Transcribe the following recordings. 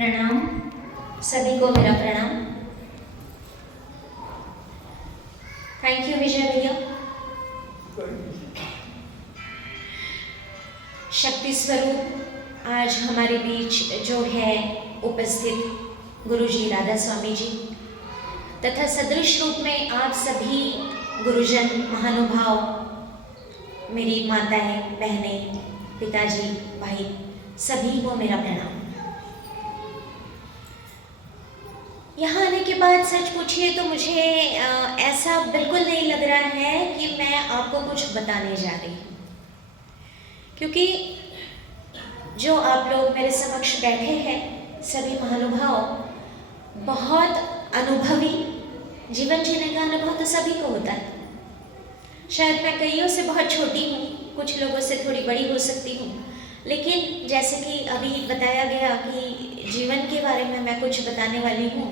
प्रणाम। सभी को मेरा प्रणाम। थैंक यू विजय भैया। शक्ति स्वरूप आज हमारे बीच जो है उपस्थित गुरुजी राधा स्वामी जी तथा सदृश रूप में आप सभी गुरुजन महानुभाव, मेरी माताएं, बहनें, पिताजी, भाई, सभी को मेरा प्रणाम। यहाँ आने के बाद सच पूछिए तो मुझे ऐसा बिल्कुल नहीं लग रहा है कि मैं आपको कुछ बताने जा रही हूँ, क्योंकि जो आप लोग मेरे समक्ष बैठे हैं सभी महानुभाव बहुत अनुभवी। जीवन जीने का अनुभव तो सभी को होता है। शायद मैं कईयों से बहुत छोटी हूँ, कुछ लोगों से थोड़ी बड़ी हो सकती हूँ, लेकिन जैसे कि अभी बताया गया कि जीवन के बारे में मैं कुछ बताने वाली हूँ।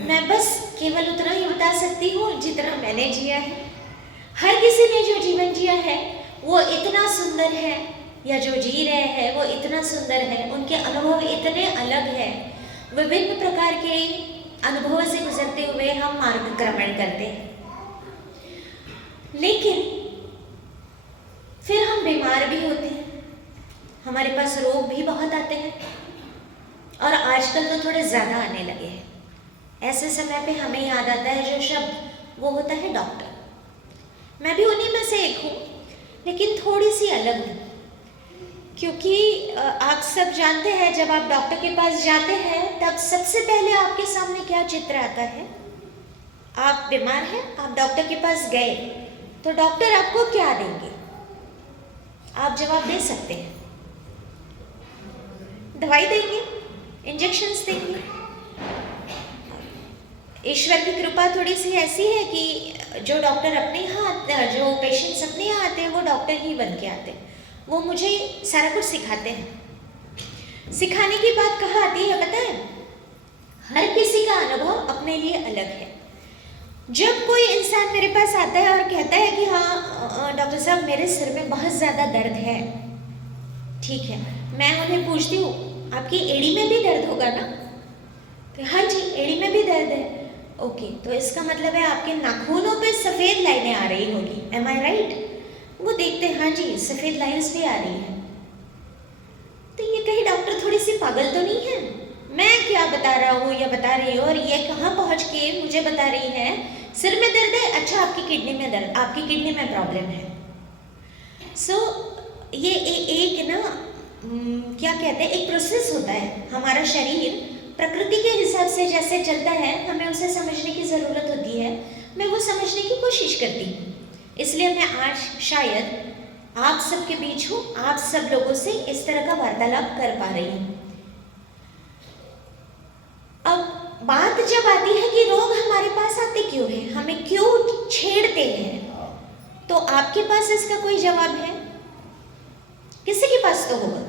मैं बस केवल उतना ही बता सकती हूँ जितना मैंने जिया है। हर किसी ने जो जीवन जिया है वो इतना सुंदर है, या जो जी रहे हैं वो इतना सुंदर है, उनके अनुभव इतने अलग हैं। विभिन्न प्रकार के अनुभवों से गुजरते हुए हम मार्गक्रमण करते हैं, लेकिन फिर हम बीमार भी होते हैं, हमारे पास रोग भी बहुत आते हैं, और आजकल तो थोड़े ज़्यादा आने लगे हैं। ऐसे समय पे हमें याद आता है जो शब्द, वो होता है डॉक्टर। मैं भी उन्हीं में से एक हूँ, लेकिन थोड़ी सी अलग हूँ, क्योंकि आप सब जानते हैं जब आप डॉक्टर के पास जाते हैं तब सबसे पहले आपके सामने क्या चित्र आता है। आप बीमार हैं, आप डॉक्टर के पास गए तो डॉक्टर आपको क्या देंगे? आप जवाब दे सकते हैं, दवाई देंगे, इंजेक्शंस देंगे। ईश्वर की कृपा थोड़ी सी ऐसी है कि जो डॉक्टर अपने यहाँ, जो पेशेंट्स अपने यहाँ आते हैं वो डॉक्टर ही बन के आते हैं। वो मुझे सारा कुछ सिखाते हैं। सिखाने की बात कहाँ आती है पता है? हर किसी का अनुभव अपने लिए अलग है। जब कोई इंसान मेरे पास आता है और कहता है कि हाँ डॉक्टर साहब मेरे सिर में बहुत ज़्यादा दर्द है, ठीक है, मैं उन्हें पूछती हूँ आपकी एड़ी में भी दर्द होगा ना? तो हाँ जी, एड़ी में भी दर्द है। ओके, तो इसका मतलब है आपके नाखूनों पे सफ़ेद लाइनें आ रही होगी, एम आई राइट? वो देखते हैं, हाँ जी सफ़ेद लाइन्स भी आ रही है। तो ये कहीं डॉक्टर थोड़ी सी पागल तो नहीं है? मैं क्या बता रहा हूँ या बता रही हूँ और ये कहाँ पहुँच के मुझे बता रही है सिर में दर्द है, अच्छा आपकी किडनी में दर्द, आपकी किडनी में प्रॉब्लम है। सो ये एक ना क्या कहते हैं, एक प्रोसेस होता है। हमारा शरीर प्रकृति के हिसाब से जैसे चलता है, हमें उसे समझने की ज़रूरत होती है। मैं वो समझने की कोशिश करती हूँ, इसलिए मैं आज शायद आप सबके बीच हूँ, आप सब लोगों से इस तरह का वार्तालाप कर पा रही हूँ। अब बात जब आती है कि रोग हमारे पास आते क्यों हैं, हमें क्यों छेड़ते हैं, तो आपके पास इसका कोई जवाब है? किसी के पास तो होगा।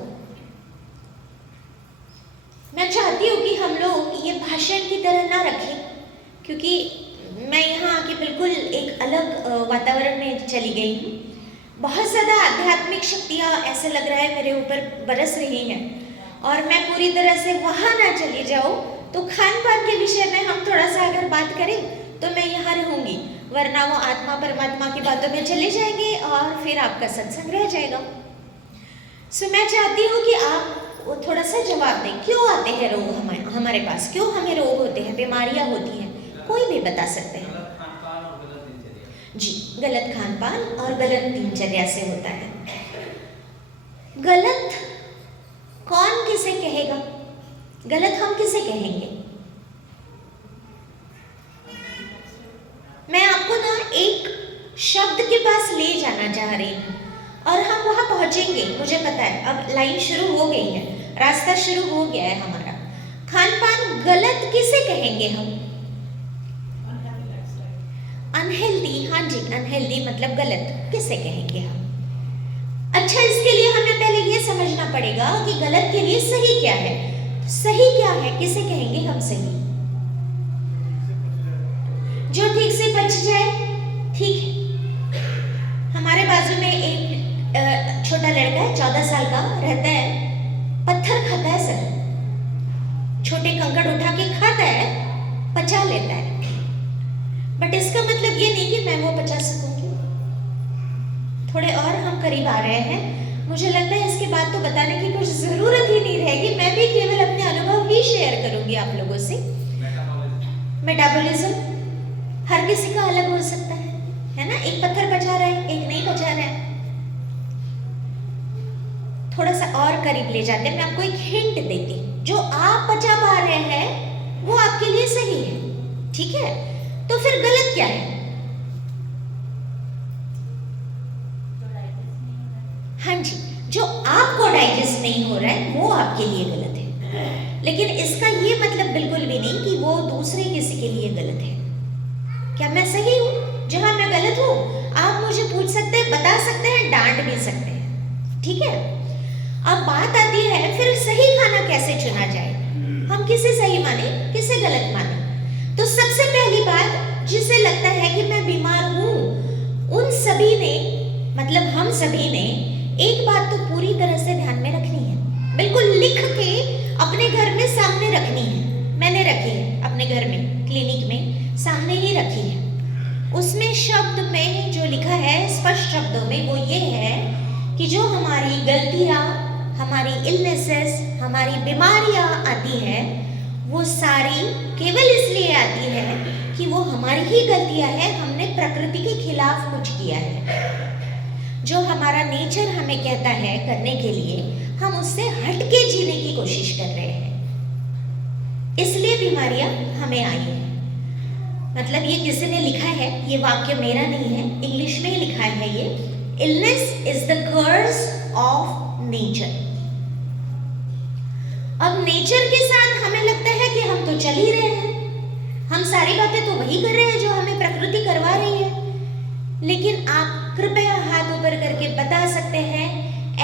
मैं चाहती हूँ कि हम लोग ये भाषण की तरह ना रखें, क्योंकि मैं यहाँ आके बिल्कुल एक अलग वातावरण में चली गई हूँ। बहुत ज़्यादा आध्यात्मिक शक्तियाँ ऐसे लग रहा है मेरे ऊपर बरस रही हैं, और मैं पूरी तरह से वहाँ ना चली जाऊँ तो खान पान के विषय में हम थोड़ा सा अगर बात करें तो मैं यहाँ रहूँगी, वरना वो आत्मा परमात्मा की बातों में चले जाएंगे और फिर आपका सत्संग रह जाएगा। सो मैं चाहती हूँ कि आप वो थोड़ा सा जवाब दें, क्यों आते हैं रोग हमारे पास, क्यों हमें रोग होते हैं, बीमारियाँ होती हैं? कोई भी बता सकते हैं जी। गलत खान पान और गलत दिनचर्या से होता है। गलत कौन किसे कहेगा? गलत हम किसे कहेंगे? मैं आपको ना एक शब्द के पास ले जाना चाह रही हूँ, और हम वहाँ पहुँचेंगे, मुझे पता है। अब लाइन शुरू हो गई है, रास्ता शुरू हो गया है हमारा। खान पान गलत किसे कहेंगे हम? अनहेल्दी, हाँ जी, अनहेल्दी मतलब गलत किसे कहेंगे हम? अच्छा, इसके लिए हमें पहले ये समझना पड़ेगा कि गलत के लिए सही क्या है। सही क्या है, किसे कहेंगे हम सही? जो ठीक से पच जाए, ठीक है। हमारे बाजू में एक छोटा लड़का है, 14 साल का, रहता है, पत्थर खाता है सर। छोटे कंकड़ उठा के खाता है, पचा लेता है, बट इसका मतलब ये नहीं कि मैं वो पचा सकूंगी। थोड़े और हम करीब आ रहे हैं, मुझे लगता है इसके बाद तो बताने की कुछ ज़रूरत ही नहीं रहेगी, मैं भी केवल अपने अनुभव ही शेयर करूंगी आप लोगों से। मेटाबॉलिज्म हर किसी का अलग हो सकता है ना? एक पत्थर पचा रहा है, एक नहीं पचा रहा है। थोड़ा सा और करीब ले जाते हैं, मैं आपको एक हिंट देती, जो आप पचा पा रहे हैं वो आपके लिए सही है, ठीक है? तो फिर गलत क्या है? हाँ जी, जो आपको डाइजेस्ट नहीं हो रहा है वो आपके लिए गलत है, लेकिन इसका ये मतलब बिल्कुल भी नहीं कि वो दूसरे किसी के लिए गलत है। क्या मैं सही हूँ? जहां मैं गलत हूँ आप मुझे पूछ सकते हैं, बता सकते हैं, डांट भी सकते हैं, ठीक है? अब बात आती है फिर सही खाना कैसे चुना जाए, हम किसे सही माने किसे गलत माने? तो सबसे पहली बात, जिसे लगता है कि मैं बीमार हूँ, उन सभी ने, मतलब हम सभी ने एक बात तो पूरी तरह से ध्यान में रखनी है, बिल्कुल लिख के अपने घर में सामने रखनी है। मैंने रखी है अपने घर में, क्लिनिक में सामने ही रखी है। उसमें शब्द में जो लिखा है स्पष्ट शब्दों में वो ये है कि जो हमारी गलतियाँ, हमारी इलनेसेस, हमारी बीमारियाँ आती हैं वो सारी केवल इसलिए आती है कि वो हमारी ही गलतियाँ हैं, हमने प्रकृति के खिलाफ कुछ किया है। जो हमारा नेचर हमें कहता है करने के लिए, हम उससे हटके जीने की कोशिश कर रहे हैं, इसलिए बीमारियां हमें आई हैं। मतलब ये किसी ने लिखा है, ये वाक्य मेरा नहीं है, इंग्लिश में ही लिखा है ये, illness is the curse of nature. अब नेचर के साथ हमें लगता है कि हम तो चल ही रहे हैं, हम सारी बातें तो वही कर रहे हैं जो हमें प्रकृति करवा रही है, लेकिन आप कृपया हाथ ऊपर करके बता सकते हैं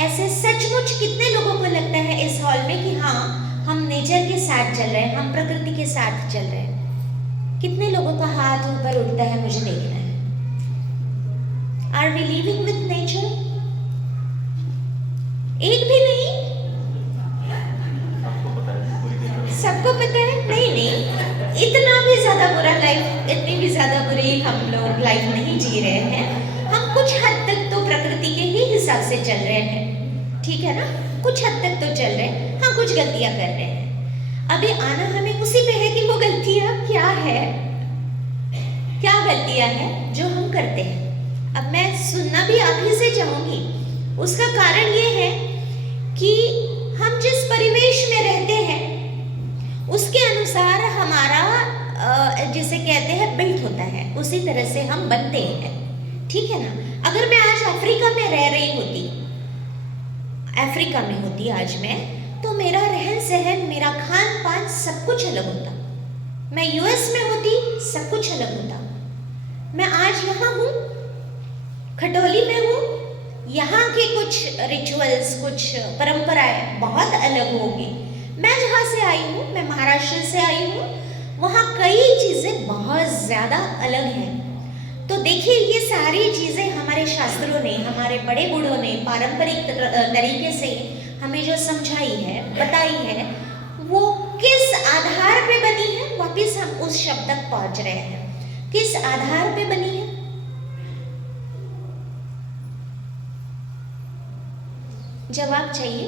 ऐसे सचमुच कितने लोगों को लगता है इस हॉल में कि हाँ हम नेचर के साथ चल रहे हैं, हम प्रकृति के साथ चल रहे हैं? कितने लोगों का हाथ ऊपर उठता है, मुझे देखना है। Are we living with nature? एक भी नहीं? सबको पता है? नहीं नहीं, इतना भी ज्यादा बुरा लाइफ, इतनी भी ज्यादा बुरी हम लोग लाइफ नहीं जी रहे हैं। हम कुछ हद तक तो प्रकृति के ही हिसाब से चल रहे हैं, ठीक है ना? कुछ हद तक तो चल रहे हैं, हाँ कुछ गलतियां कर रहे हैं। अभी आना हमें उसी पे है कि वो गलतियां क्या है, क्या गलतियां हैं जो हम करते हैं। अब मैं सुनना भी आप ही से चाहूंगी। उसका कारण ये है कि हम जिस परिवेश में रहते हैं उसके अनुसार हमारा जिसे कहते हैं बिल्ट होता है, उसी तरह से हम बनते हैं, ठीक है ना? अगर मैं आज अफ्रीका में रह रही होती, अफ्रीका में होती आज मैं, तो मेरा रहन सहन, मेरा खान पान सब कुछ अलग होता। मैं यूएस में होती, सब कुछ अलग होता। मैं आज यहाँ हूँ, खटोली में हूँ, यहाँ के कुछ रिचुअल्स, कुछ परंपराएं बहुत अलग होगी। मैं जहाँ से आई हूँ, मैं महाराष्ट्र से आई हूँ, वहाँ कई चीज़ें बहुत ज़्यादा अलग हैं। तो देखिए ये सारी चीज़ें हमारे शास्त्रों ने, हमारे बड़े बूढ़ों ने पारंपरिक तरीके से हमें जो समझाई है, बताई है, वो किस आधार पे बनी है? वापिस हम उस शब्द तक पहुँच रहे हैं, किस आधार पे बनी है? जवाब चाहिए?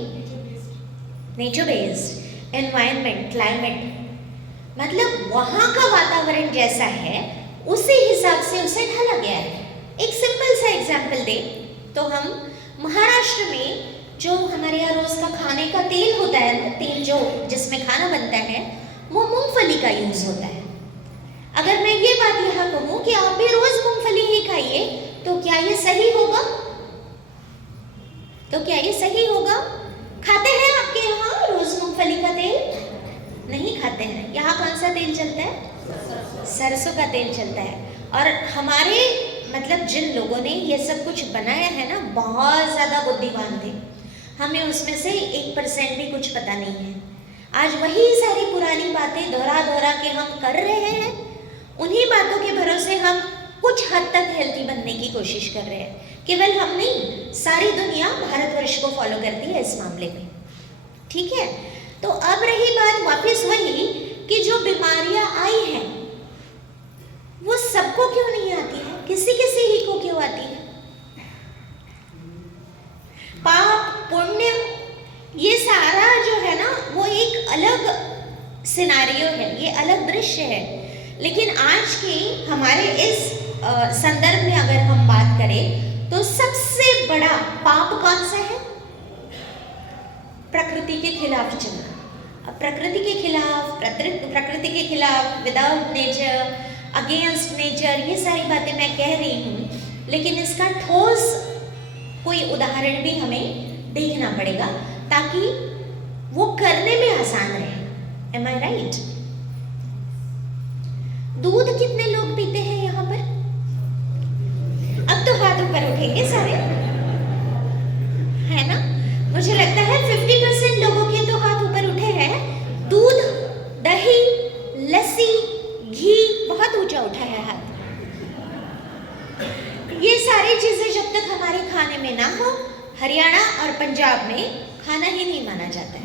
नेचर बेस्ड, एनवायरनमेंट, क्लाइमेट, मतलब वहाँ का वातावरण जैसा है उसी हिसाब से उसे ढाला गया है। एक सिंपल सा एग्जाम्पल दें तो हम महाराष्ट्र में जो हमारे यहाँ रोज का खाने का तेल होता है ना, तेल जो जिसमें खाना बनता है, वो मूंगफली का यूज होता है। अगर मैं ये बात यहाँ कहूँ कि आप भी रोज मूंगफली ही खाइए, तो क्या ये सही होगा? तो क्या ये सही होगा? खाते हैं आपके यहाँ रोज मूंगफली का तेल? नहीं खाते हैं। यहाँ कौन सा तेल चलता है? सरसों का तेल चलता है। और हमारे मतलब जिन लोगों ने ये सब कुछ बनाया है ना, बहुत ज़्यादा बुद्धिमान थे। हमें उसमें से 1% भी कुछ पता नहीं है। आज वही सारी पुरानी बातें दोहरा दोहरा के हम कर रहे हैं। उन्हीं बातों के भरोसे हम कुछ हद तक हेल्थी बनने की कोशिश कर रहे हैं। केवल हम नहीं, सारी दुनिया भारतवर्ष को फॉलो करती है इस मामले में, ठीक है? तो अब रही बात वापस वही अलग सिनारियो है, ये अलग दृश्य है। लेकिन आज के हमारे इस संदर्भ में अगर हम बात करें तो सबसे बड़ा पाप कौन सा है? प्रकृति के खिलाफ चलना। प्रकृति के खिलाफ, प्रकृति के खिलाफ, विदाउट नेचर, अगेंस्ट नेचर, ये सारी बातें मैं कह रही हूँ, लेकिन इसका ठोस कोई उदाहरण भी हमें देखना पड़ेगा ताकि वो करने में आसान रहे। Am I right? दूध कितने लोग पीते हैं यहाँ पर? अब तो हाथ ऊपर उठेंगे सारे, है ना? मुझे लगता है 50% लोगों के तो हाथ ऊपर उठे हैं। दूध, दही, लस्सी, घी, बहुत ऊंचा उठा है हाथ। ये सारी चीजें जब तक हमारे खाने में ना हो, हरियाणा और पंजाब में खाना ही नहीं माना जाता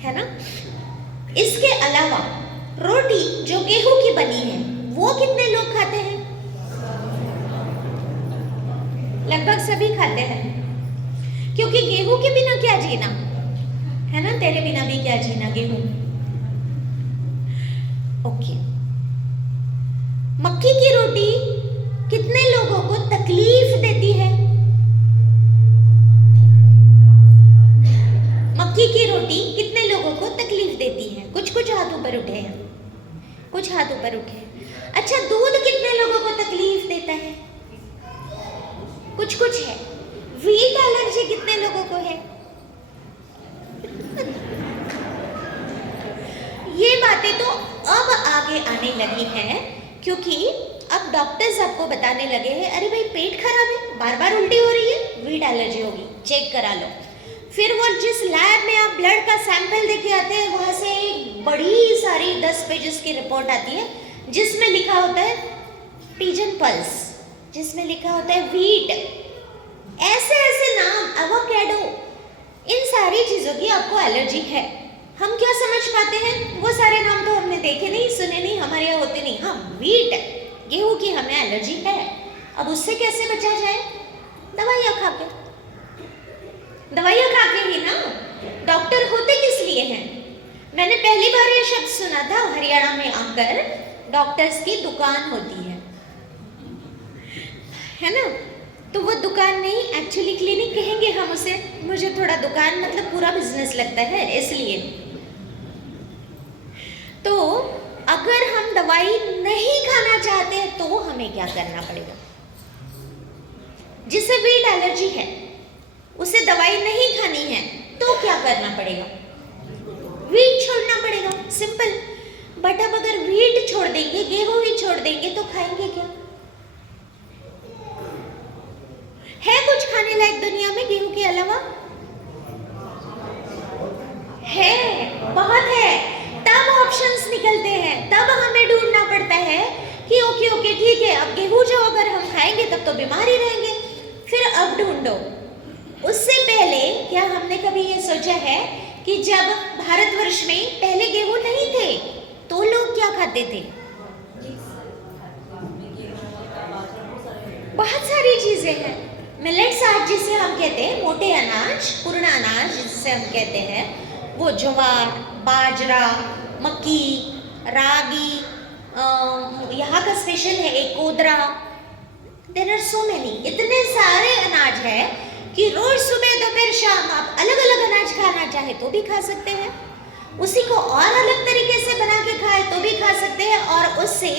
है ना? इसके अलावा रोटी जो गेहूं की बनी है, वो कितने लोग खाते हैं? लगभग सभी खाते हैं, क्योंकि गेहूं के बिना क्या जीना, है ना? तेरे बिना भी क्या जीना, गेहूं। ओके, मक्की की रोटी कितने लोगों को तकलीफ देती है? मक्की की रोटी कितने लोगों को तकलीफ देती है? कुछ कुछ हाथ ऊपर उठे हैं, कुछ हाथ ऊपर उठे। अच्छा, दूध कितने लोगों को तकलीफ देता है? कुछ कुछ है। वीट एलर्जी कितने लोगों को है? ये बातें तो अब आगे आने लगी हैं, क्योंकि अब डॉक्टर्स आपको बताने लगे हैं, अरे भाई पेट खराब है, बार बार उल्टी हो रही है, वीट एलर्जी होगी, चेक करा लो। फिर वो जिस लैब में आप ब्लड का सैंपल देके आते हैं, वहां से एक बड़ी सारी 10 पेजेस की रिपोर्ट आती है, जिसमें लिखा होता है पिजन पल्स, जिसमें लिखा होता है वीट, ऐसे ऐसे नाम, एवोकाडो, इन सारी चीजों की आपको एलर्जी है। हम क्या समझ पाते हैं? वो सारे नाम तो हमने देखे नहीं, सुने नहीं, हमारे यहाँ होते नहीं। हाँ, वीट, गेहूं की हमें एलर्जी है। अब उससे कैसे बचा जाए? दवाइयाँ खा के, दवाइयाँ खा के ही ना। डॉक्टर होते किस लिए हैं? मैंने पहली बार ये शब्द सुना था हरियाणा में आकर, डॉक्टर्स की दुकान होती है ना? तो वो दुकान नहीं, एक्चुअली क्लिनिक कहेंगे हम उसे। मुझे थोड़ा दुकान मतलब पूरा बिजनेस लगता है, इसलिए। तो अगर हम दवाई नहीं खाना चाहते हैं तो हमें क्या करना पड़ेगा? जिसे वीट एलर्जी है, उसे दवाई नहीं खानी है, तो क्या करना पड़ेगा? वीट छोड़ना पड़ेगा, सिंपल। बट अब अगर वीट छोड़ देंगे, गेहूं ही छोड़ देंगे, तो खाएंगे क्या? है कुछ खाने लायक दुनिया में गेहूं के अलावा? है, बहुत है। तब ऑप्शंस निकलते हैं, तब हमें ढूंढना पड़ता है कि ओके ओके ठीक है, अब गेहूं जो अगर हम खाएंगे तब तो बीमार ही रहेंगे, फिर अब ढूंढो। उससे पहले क्या हमने कभी ये सोचा है कि जब भारतवर्ष में पहले गेहूं नहीं थे तो लोग क्या खाते थे? बहुत सारी चीजें हैं। मिलेट्स आज जिसे हम कहते हैं, मोटे अनाज, पूर्ण अनाज जिसे हम कहते हैं, वो ज्वार, बाजरा, मक्की, रागी, यहाँ का स्पेशल है एक Kodra. There are so many, इतने सारे अनाज है कि रोज सुबह दोपहर शाम आप अलग अलग अनाज खाना चाहे तो भी खा सकते हैं, उसी को और अलग तरीके से बना के खाए तो भी खा सकते हैं, और उससे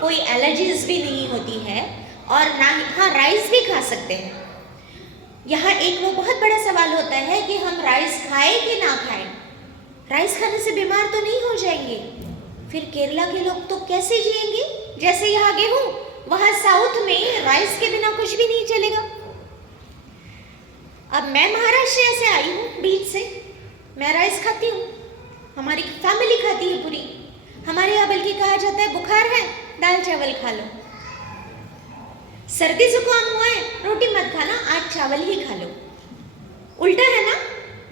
कोई एलर्जीज भी नहीं होती है, और ना ही, हाँ, राइस भी खा सकते हैं। यहाँ एक वो बहुत बड़ा सवाल होता है कि हम राइस खाएं कि ना खाएं। राइस खाने से बीमार तो नहीं हो जाएंगे? फिर केरला के लोग तो कैसे जिएंगे? जैसे यहाँ गेहूं, वहाँ साउथ में राइस के बिना कुछ भी नहीं चलेगा। अब मैं महाराष्ट्र से आई हूँ, बीच से, मैं राइस खाती हूँ, हमारी फैमिली खाती है पूरी। हमारे यहाँ बल्कि कहा जाता है बुखार है, दाल चावल खा लो, सर्दी जुकाम हुआ है, रोटी मत खाना, आज चावल ही खा लो। उल्टा है ना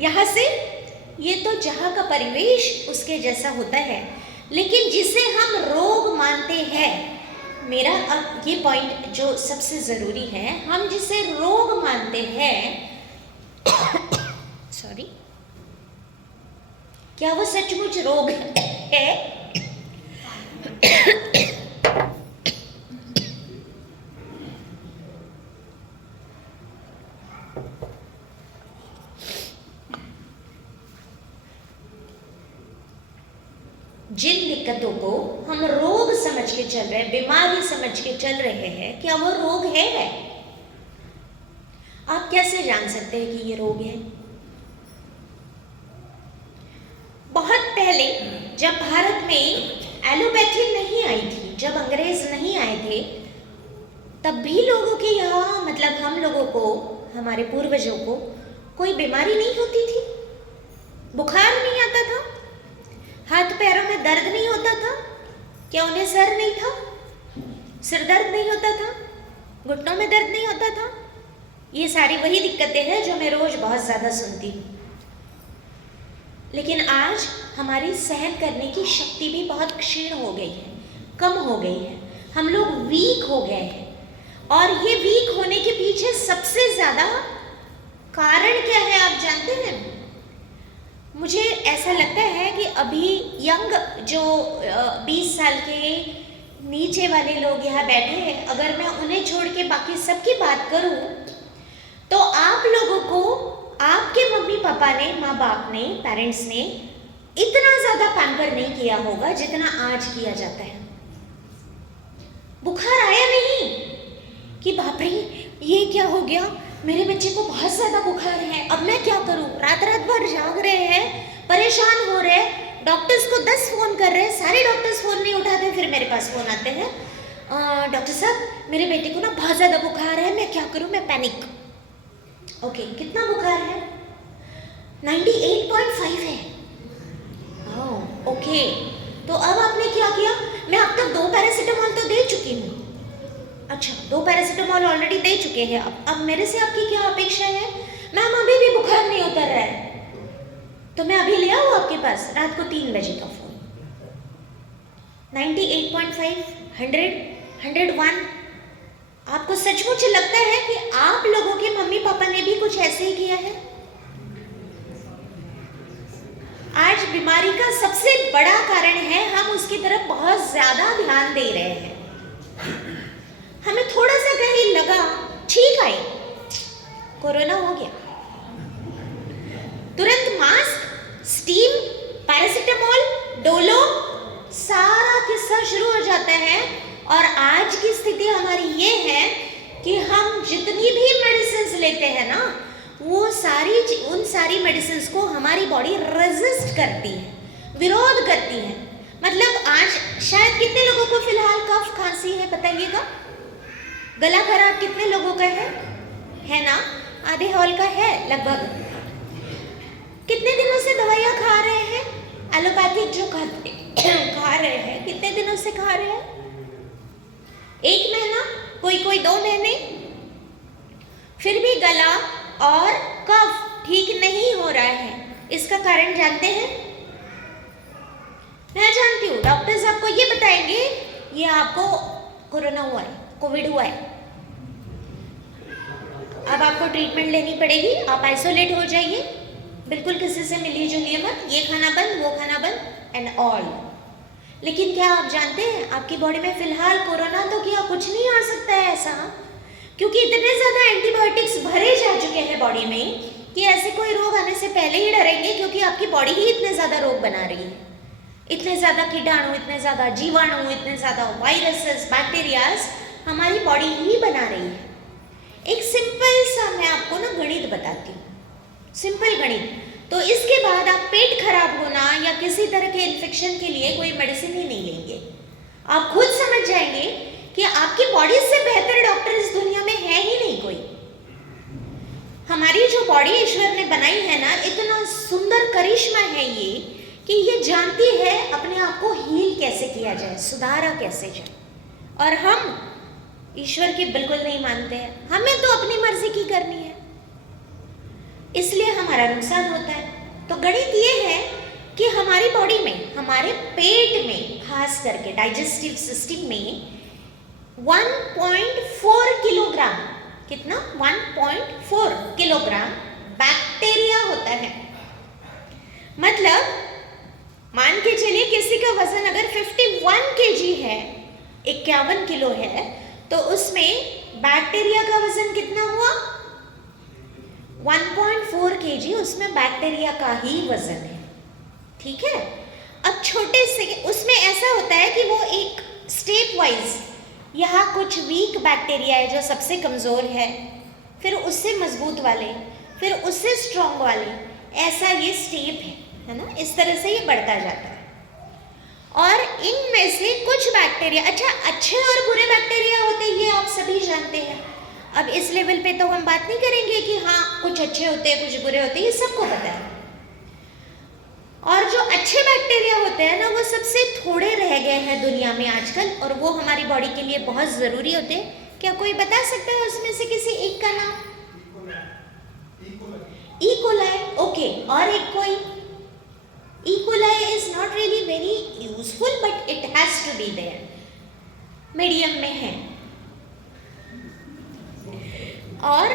यहाँ से? ये तो जहाँ का परिवेश उसके जैसा होता है। लेकिन जिसे हम रोग मानते हैं, मेरा अब ये पॉइंट जो सबसे ज़रूरी है, हम जिसे रोग मानते हैं सॉरी, क्या वो सचमुच रोग है? जिन दिक्कतों को हम रोग समझ के चल रहे हैं, बीमारी समझ के चल रहे हैं, क्या वो रोग है? आप कैसे जान सकते हैं कि ये रोग है? बहुत पहले जब भारत में एलोपैथी नहीं आई थी, जब अंग्रेज नहीं आए थे, तब भी लोगों के यहाँ, मतलब हम लोगों को, हमारे पूर्वजों को कोई बीमारी नहीं होती थी, बुखार नहीं आता था, हाथ पैरों में दर्द नहीं होता था। क्या उन्हें सर नहीं था? सिर दर्द नहीं होता था? घुटनों में दर्द नहीं होता था? ये सारी वही दिक्कतें हैं जो मैं रोज बहुत ज़्यादा सुनती हूँ। लेकिन आज हमारी सहन करने की शक्ति भी बहुत क्षीण हो गई है, कम हो गई है, हम लोग वीक हो गए हैं। और ये वीक होने के पीछे सबसे ज़्यादा कारण क्या है आप जानते हैं? मुझे ऐसा लगता है कि अभी यंग जो 20 साल के नीचे वाले लोग यहाँ बैठे हैं, अगर मैं उन्हें छोड़ के बाकी सबकी बात करूँ तो आप लोगों को आपके मम्मी पापा ने, माँ बाप ने, पेरेंट्स ने इतना ज़्यादा पैम्पर नहीं किया होगा जितना आज किया जाता है। बुखार आया नहीं कि बाप रे ये क्या हो गया, मेरे बच्चे को बहुत ज़्यादा बुखार है, अब मैं क्या करूं? रात रात भर जाग रहे हैं, परेशान हो रहे हैं, डॉक्टर्स को 10 फ़ोन कर रहे हैं, सारे डॉक्टर्स फ़ोन नहीं उठाते, फिर मेरे पास फ़ोन आते हैं, डॉक्टर साहब मेरे बेटे को ना बहुत ज़्यादा बुखार है, मैं क्या करूं? मैं पैनिक। ओके, कितना बुखार है? 98.5 है। ओके, तो अब आपने क्या किया? मैं अब तक 2 पैरासीटामोल तो दे चुकी हूँ। अच्छा, 2 पैरासीटामोल ऑलरेडी दे चुके हैं। अब मेरे से आपकी क्या अपेक्षा है? मैम अभी भी बुखार नहीं उतर रहा है, तो मैं अभी ले आऊँ आपके पास? रात को 3 बजे का फोन। 98.5, 100, 101। आपको सचमुच लगता है कि आप लोगों के मम्मी पापा ने भी कुछ ऐसे ही किया है? आज बीमारी का सबसे बड़ा कारण है हम उसकी तरफ बहुत ज्यादा ध्यान दे रहे हैं। हमें थोड़ा सा कहीं लगा, ठीक आई, कोरोना हो गया, तुरंत मास्क, स्टीम, पैरासीटामोल, डोलो, सारा किस्सा शुरू हो जाता है। और आज की स्थिति हमारी ये है कि हम जितनी भी मेडिसिन लेते हैं ना, वो उन सारी मेडिसिन को हमारी बॉडी रेजिस्ट करती है, विरोध करती है। मतलब आज शायद कितने लोगों को फिलहाल कफ खांसी है बताइएगा? गला खराब कितने लोगों का है ना? आधे हॉल का है लगभग। कितने दिनों से दवाइयाँ खा रहे हैं? एलोपैथिक जो खा रहे हैं, कितने दिनों से खा रहे हैं? 1 महीना, कोई 2 महीने, फिर भी गला और कफ ठीक नहीं हो रहा है। इसका कारण जानते हैं? मैं जानती हूँ, डॉक्टर्स आपको ये बताएंगे ये आपको कोरोना हुआ है, कोविड हुआ है, अब आपको ट्रीटमेंट लेनी पड़ेगी, आप आइसोलेट हो जाइए, बिल्कुल किसी से मिलिए जुलिए मत, ये खाना बंद, वो खाना बंद एंड ऑल। लेकिन क्या आप जानते हैं आपकी बॉडी में फिलहाल कोरोना तो क्या कुछ नहीं आ सकता है ऐसा, क्योंकि इतने ज़्यादा एंटीबायोटिक्स भरे जा चुके हैं बॉडी में कि ऐसे कोई रोग आने से पहले ही डरेंगे, क्योंकि आपकी बॉडी ही इतने ज़्यादा रोग बना रही है, इतने ज़्यादा कीटाणु, इतने ज़्यादा जीवाणु, इतने ज़्यादा वायरसेस, बैक्टीरियाज हमारी बॉडी ही बना रही है। एक सिंपल सा मैं आपको ना गणित बताती हूँ, सिंपल गणित। तो इसके बाद आप पेट खराब होना या किसी तरह के इन्फेक्शन के लिए कोई मेडिसिन ही नहीं लेंगे, आप खुद समझ जाएंगे कि आपकी बॉडी से बेहतर डॉक्टर इस दुनिया में है ही नहीं कोई। हमारी जो बॉडी ईश्वर ने बनाई है ना, इतना सुंदर करिश्मा है ये कि ये जानती है अपने आप को हील कैसे किया जाए, सुधारा कैसे जाए। और हम ईश्वर की बिल्कुल नहीं मानते हैं, हमें तो अपनी मर्जी की करनी है, इसलिए हमारा नुकसान होता है। तो गणित ये है कि हमारी बॉडी में, हमारे पेट में, खास करके डाइजेस्टिव सिस्टम में 1.4 किलोग्राम, कितना? 1.4 किलोग्राम बैक्टीरिया होता है। मतलब 1 kg है, 51 किलो है, तो उसमें बैक्टीरिया का वजन कितना हुआ? 1.4 kg उसमें बैक्टीरिया का ही वजन है, ठीक है। अब छोटे से उसमें ऐसा होता है कि वो एक स्टेप वाइज, यहाँ कुछ वीक बैक्टीरिया है जो सबसे कमज़ोर है, फिर उससे मजबूत वाले, फिर उससे स्ट्रॉन्ग वाले, ऐसा ये स्टेप है ना, इस तरह से ये बढ़ता जाता है। और इनमें से कुछ बैक्टीरिया, अच्छा अच्छे और बुरे बैक्टीरिया होते हैं, ये आप सभी जानते हैं। अब इस लेवल पे तो हम बात नहीं करेंगे कि हाँ कुछ अच्छे होते हैं कुछ बुरे होते हैं, ये सबको पता है। और जो अच्छे बैक्टीरिया होते हैं ना, वो सबसे थोड़े रह गए हैं दुनिया में आजकल, और वो हमारी बॉडी के लिए बहुत ज़रूरी होते हैं। क्या कोई बता सकता है उसमें से किसी एक का नाम? E coli, okay. और एक कोई? E coli is not really very useful but it has to be there, medium में है। और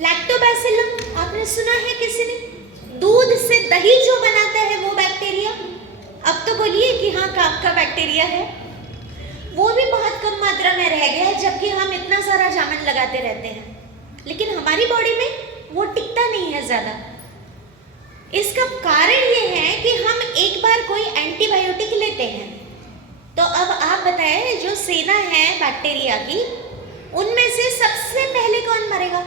लैक्टोबैसिलम आपने सुना है किसी ने? दूध से दही जो बनाता है वो बैक्टीरिया। अब तो बोलिए कि हाँ काम का बैक्टीरिया है, वो भी बहुत कम मात्रा में रह गया है, जबकि हम इतना सारा जामुन लगाते रहते हैं, लेकिन हमारी बॉडी में वो टिकता नहीं है ज़्यादा। इसका कारण ये है कि हम एक बार कोई एंटीबायोटिक लेते हैं, तो अब आप बताएं जो सेना है बैक्टीरिया की, उनमें से सबसे पहले कौन मरेगा?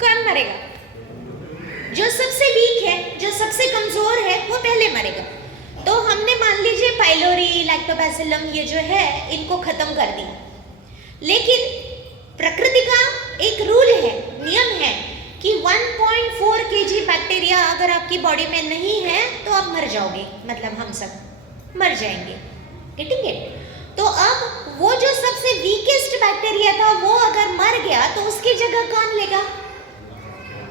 कौन मरेगा? जो सबसे वीक है, जो सबसे कमजोर है, वो पहले मरेगा। तो हमने मान लीजिए पाइलोरी, लैक्टोबैसिलम ये जो है इनको खत्म कर दिया, लेकिन प्रकृति का एक रूल है, नियम है कि 1.4 kg बैक्टीरिया अगर आपकी बॉडी में नहीं है तो आप मर जाओगे, मतलब हम सब मर जाएंगे, गेटिंग इट? तो अब वो जो सबसे वीकेस्ट बैक्टीरिया था वो अगर मर गया तो उसकी जगह कौन लेगा?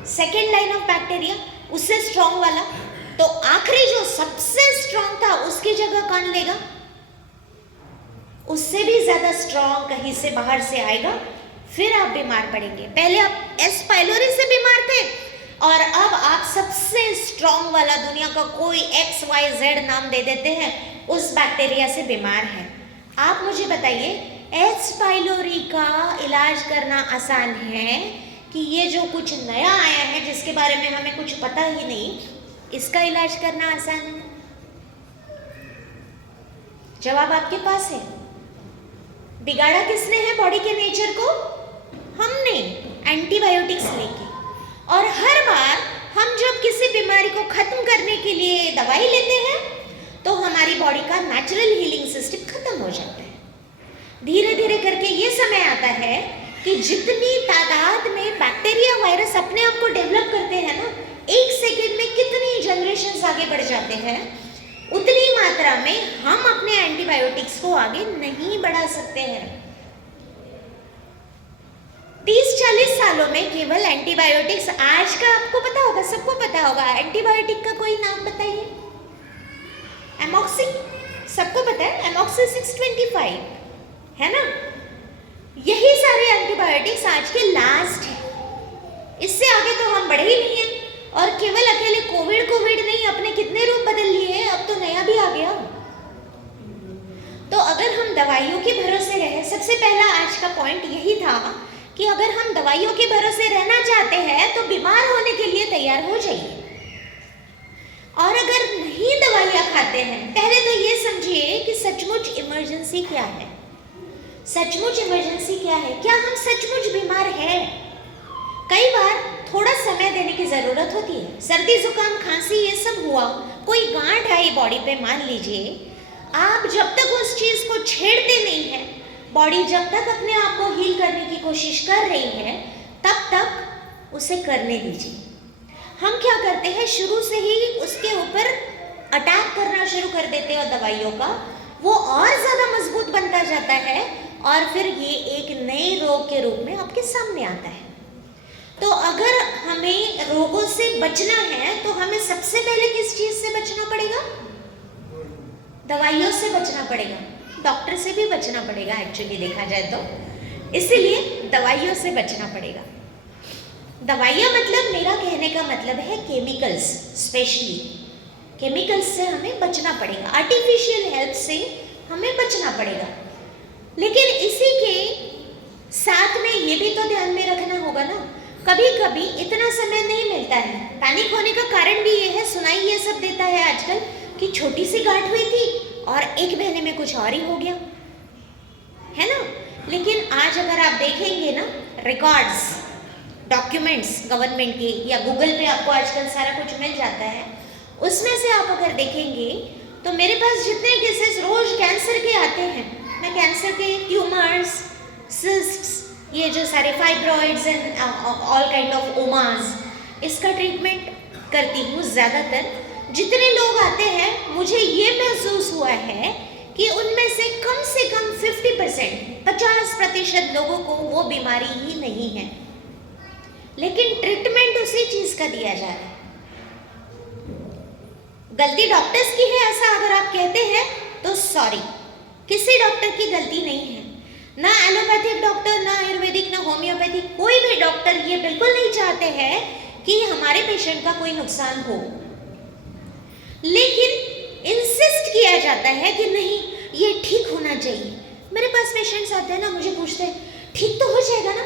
सेकेंड लाइन ऑफ बैक्टीरिया, उससे स्ट्रॉन्ग वाला। तो आखिरी जो सबसे स्ट्रॉन्ग था उसकी जगह कौन लेगा? उससे भी ज्यादा स्ट्रॉन्ग कहीं से बाहर से आएगा, फिर आप बीमार पड़ेंगे। पहले आप एस पाइलोरी से बीमार थे, और अब आप सबसे स्ट्रॉन्ग वाला दुनिया का कोई XYZ नाम दे देते हैं, उस बैक्टीरिया से बीमार हैं। आप मुझे बताइए, एस पाइलोरी का इलाज करना आसान है कि ये जो कुछ नया आया है जिसके बारे में हमें कुछ पता ही नहीं, इसका इलाज करना आसान है? जवाब आपके पास है। बिगाड़ा किसने है बॉडी के नेचर को? हमने, एंटीबायोटिक्स लेके। और हर बार हम जब किसी बीमारी को खत्म करने के लिए दवाई लेते हैं तो हमारी बॉडी का नेचुरल हीलिंग सिस्टम खत्म हो जाता है। धीरे धीरे करके ये समय आता है कि जितनी तादाद में बैक्टीरिया वायरस अपने आप को डेवलप करते हैं ना, एक सेकेंड में कितनी जनरेशंस आगे बढ़ जाते हैं, उतनी मात्रा में हम अपने एंटीबायोटिक्स को आगे नहीं बढ़ा सकते हैं। 30-40 सालों में केवल एंटीबायोटिक्स, आज का आपको पता होगा, सबको पता होगा, एंटीबायोटिक का कोई नाम बताइए? एमॉक्सी, सबको पता है, एमॉक्सी 625 है ना। यही सारे एंटीबायोटिक्स आज के लास्ट है, इससे आगे तो हम बढ़े ही नहीं है। और केवल अकेले कोविड नहीं, अपने कितने रूप बदल लिए हैं, अब तो नया भी आ गया। तो अगर हम दवाइयों के भरोसे रहे, सबसे पहला आज का पॉइंट यही था कि अगर हम दवाइयों के भरोसे रहना चाहते हैं तो बीमार होने के लिए तैयार हो जाइए। और अगर नहीं दवाइयाँ खाते हैं, पहले तो ये समझिए कि सचमुच इमरजेंसी क्या है। सचमुच इमरजेंसी क्या है? क्या हम सचमुच बीमार हैं? कई बार थोड़ा समय देने की ज़रूरत होती है। सर्दी जुकाम खांसी ये सब हुआ, कोई गांठ आई बॉडी पे, मान लीजिए, आप जब तक उस चीज़ को छेड़ते नहीं हैं, बॉडी जब तक अपने आप को हील करने की कोशिश कर रही है, तब तक उसे करने दीजिए। हम क्या करते हैं, शुरू से ही उसके ऊपर अटैक करना शुरू कर देते हैं दवाइयों का, वो और ज़्यादा मजबूत बनता जाता है और फिर ये एक नए रोग के रूप में आपके सामने आता है। तो अगर हमें रोगों से बचना है तो हमें सबसे पहले किस चीज़ से बचना पड़ेगा? दवाइयों से बचना पड़ेगा, डॉक्टर से भी बचना पड़ेगा एक्चुअली देखा जाए तो। इसीलिए दवाइयों से बचना पड़ेगा। दवाइयाँ मतलब, मेरा कहने का मतलब है केमिकल्स, स्पेशली केमिकल्स से हमें बचना पड़ेगा, आर्टिफिशियल हेल्प से हमें बचना पड़ेगा। लेकिन इसी के साथ में ये भी तो ध्यान में रखना होगा ना, कभी कभी इतना समय नहीं मिलता है। पैनिक होने का कारण भी ये है, सुनाई ये सब देता है आजकल कि छोटी सी गांठ हुई थी और 1 महीने में कुछ और ही हो गया, है ना। लेकिन आज अगर आप देखेंगे ना रिकॉर्ड्स, डॉक्यूमेंट्स गवर्नमेंट के, या गूगल पे आपको आजकल सारा कुछ मिल जाता है, उसमें से आप अगर देखेंगे तो मेरे पास जितने केसेस रोज कैंसर के आते हैं, मैं कैंसर के ट्यूमर्स, सिस्ट्स, ये जो सारे fibroids and all kind of ओमास, इसका ट्रीटमेंट करती हूँ। ज़्यादातर जितने लोग आते हैं मुझे ये महसूस हुआ है कि उनमें से कम 50%, 50% लोगों को वो बीमारी ही नहीं है, लेकिन ट्रीटमेंट उसी चीज़ का दिया जा रहा है। गलती डॉक्टर्स की है ऐसा अगर आप कहते हैं तो सॉरी, किसी डॉक्टर की गलती नहीं है। ना एलोपैथिक डॉक्टर, ना आयुर्वेदिक, ना होम्योपैथिक, कोई भी डॉक्टर ये बिल्कुल नहीं चाहते हैं कि हमारे पेशेंट का कोई नुकसान हो, लेकिन इंसिस्ट किया जाता है कि नहीं ये ठीक होना चाहिए। मेरे पास पेशेंट्स आते हैं ना, मुझे पूछते हैं ठीक तो हो जाएगा ना,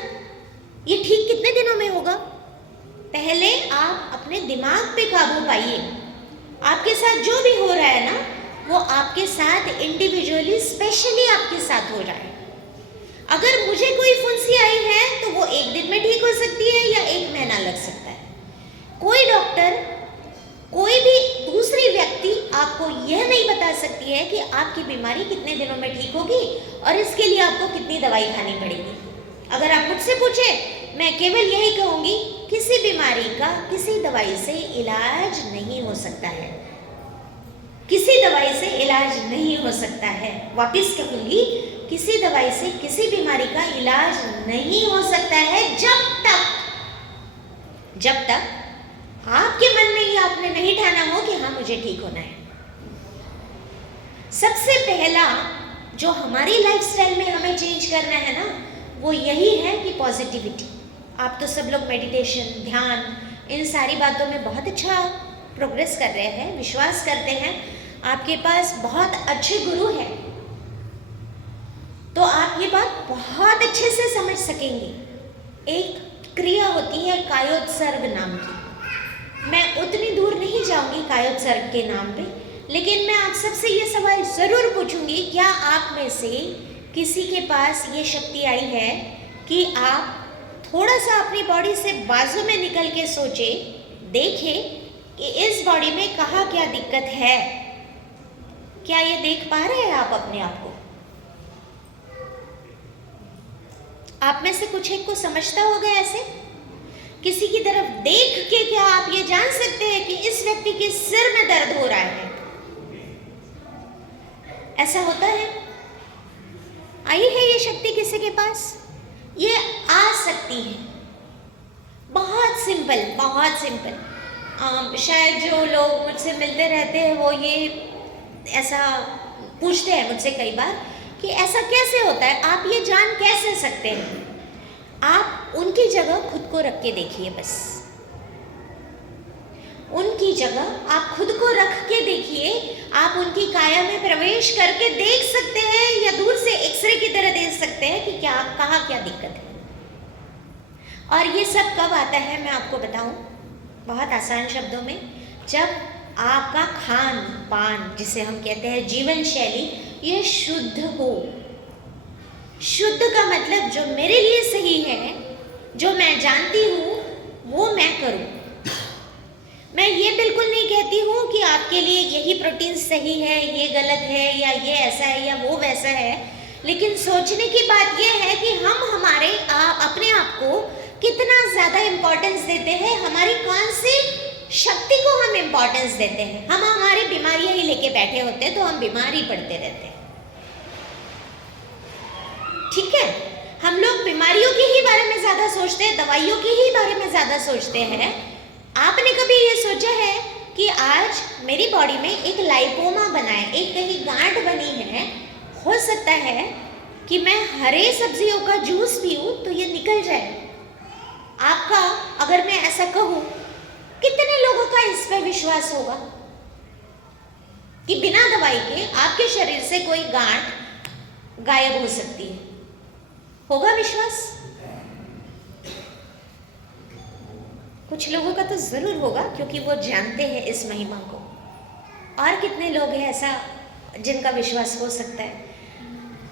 ये ठीक कितने दिनों में होगा? पहले आप अपने दिमाग पे काबू पाइए। आपके साथ जो भी हो रहा है ना, वो आपके साथ इंडिविजुअली, स्पेशली आपके साथ हो रहा है। अगर मुझे कोई फुंसी आई है तो वो 1 दिन में ठीक हो सकती है या 1 महीना लग सकता है। कोई डॉक्टर, कोई भी दूसरी व्यक्ति आपको यह नहीं बता सकती है कि आपकी बीमारी कितने दिनों में ठीक होगी और इसके लिए आपको कितनी दवाई खानी पड़ेगी। अगर आप मुझसे पूछे, मैं केवल यही कहूँगी, किसी बीमारी का किसी दवाई से इलाज नहीं हो सकता है, किसी दवाई से इलाज नहीं हो सकता है। वापिस कहूँगी, किसी दवाई से किसी बीमारी का इलाज नहीं हो सकता है जब तक आपके मन में ये आपने नहीं ठाना हो कि हाँ मुझे ठीक होना है। सबसे पहला जो हमारी लाइफस्टाइल में हमें चेंज करना है ना, वो यही है कि पॉजिटिविटी। आप तो सब लोग मेडिटेशन, ध्यान, इन सारी बातों में बहुत अच्छा प्रोग्रेस कर रहे हैं, विश्वास करते हैं, आपके पास बहुत अच्छे गुरु हैं, तो आप ये बात बहुत अच्छे से समझ सकेंगे। एक क्रिया होती है कायोत्सर्ग नाम की, मैं उतनी दूर नहीं जाऊंगी कायोत्सर्ग के नाम पे, लेकिन मैं आप सबसे ये सवाल ज़रूर पूछूंगी, क्या आप में से किसी के पास ये शक्ति आई है कि आप थोड़ा सा अपनी बॉडी से बाजू में निकल के सोचे, देखें कि इस बॉडी में कहाँ क्या दिक्कत है? क्या ये देख पा रहे हैं आप अपने आप को? आप में से कुछ एक को समझता होगा ऐसे? किसी की तरफ देख के क्या आप ये जान सकते हैं कि इस व्यक्ति के सिर में दर्द हो रहा है? ऐसा होता है? आई है ये शक्ति किसी के पास? ये आ सकती है। बहुत सिंपल, बहुत सिंपल। शायद जो लोग मुझसे मिलते रहते हैं वो ये ऐसा पूछते हैं मुझसे कई बार कि ऐसा कैसे होता है, आप ये जान कैसे सकते हैं? आप उनकी जगह खुद को रख के देखिए, बस उनकी जगह आप खुद को रख के देखिए। आप उनकी काया में प्रवेश करके देख सकते हैं या दूर से एक्सरे की तरह देख सकते हैं कि क्या कहाँ क्या दिक्कत है। और ये सब कब आता है मैं आपको बताऊं, बहुत आसान शब्दों में, जब आपका खान पान, जिसे हम कहते हैं जीवन शैली, ये शुद्ध हो। शुद्ध का मतलब जो मेरे लिए सही है, जो मैं जानती हूँ वो मैं करूँ। मैं ये बिल्कुल नहीं कहती हूँ कि आपके लिए यही प्रोटीन सही है, ये गलत है, या ये ऐसा है या वो वैसा है, लेकिन सोचने की बात यह है कि हम अपने आप को कितना ज़्यादा इम्पोर्टेंस देते हैं, हमारी कौन सी शक्ति को हम इम्पोर्टेंस देते हैं। हम हमारी बीमारियाँ ही लेके बैठे होते हैं तो हम बीमार ही पड़ते रहते हैं। ठीक है, हम लोग बीमारियों के ही बारे में ज़्यादा सोचते हैं, दवाइयों के ही बारे में ज़्यादा सोचते हैं। आपने कभी ये सोचा है कि आज मेरी बॉडी में एक लाइपोमा बना है, एक कहीं गांठ बनी है, हो सकता है कि मैं हरे सब्जियों का जूस पीऊँ तो ये निकल जाए। आपका, अगर मैं ऐसा कहूँ, कितने लोगों का इस पर विश्वास होगा? दवाई के आपके शरीर से कोई गांठ गायब हो सकती है। होगा विश्वास? कुछ लोगों का तो जरूर होगा, क्योंकि वो जानते हैं इस महिमा को। और कितने लोग हैं ऐसा जिनका विश्वास हो सकता है?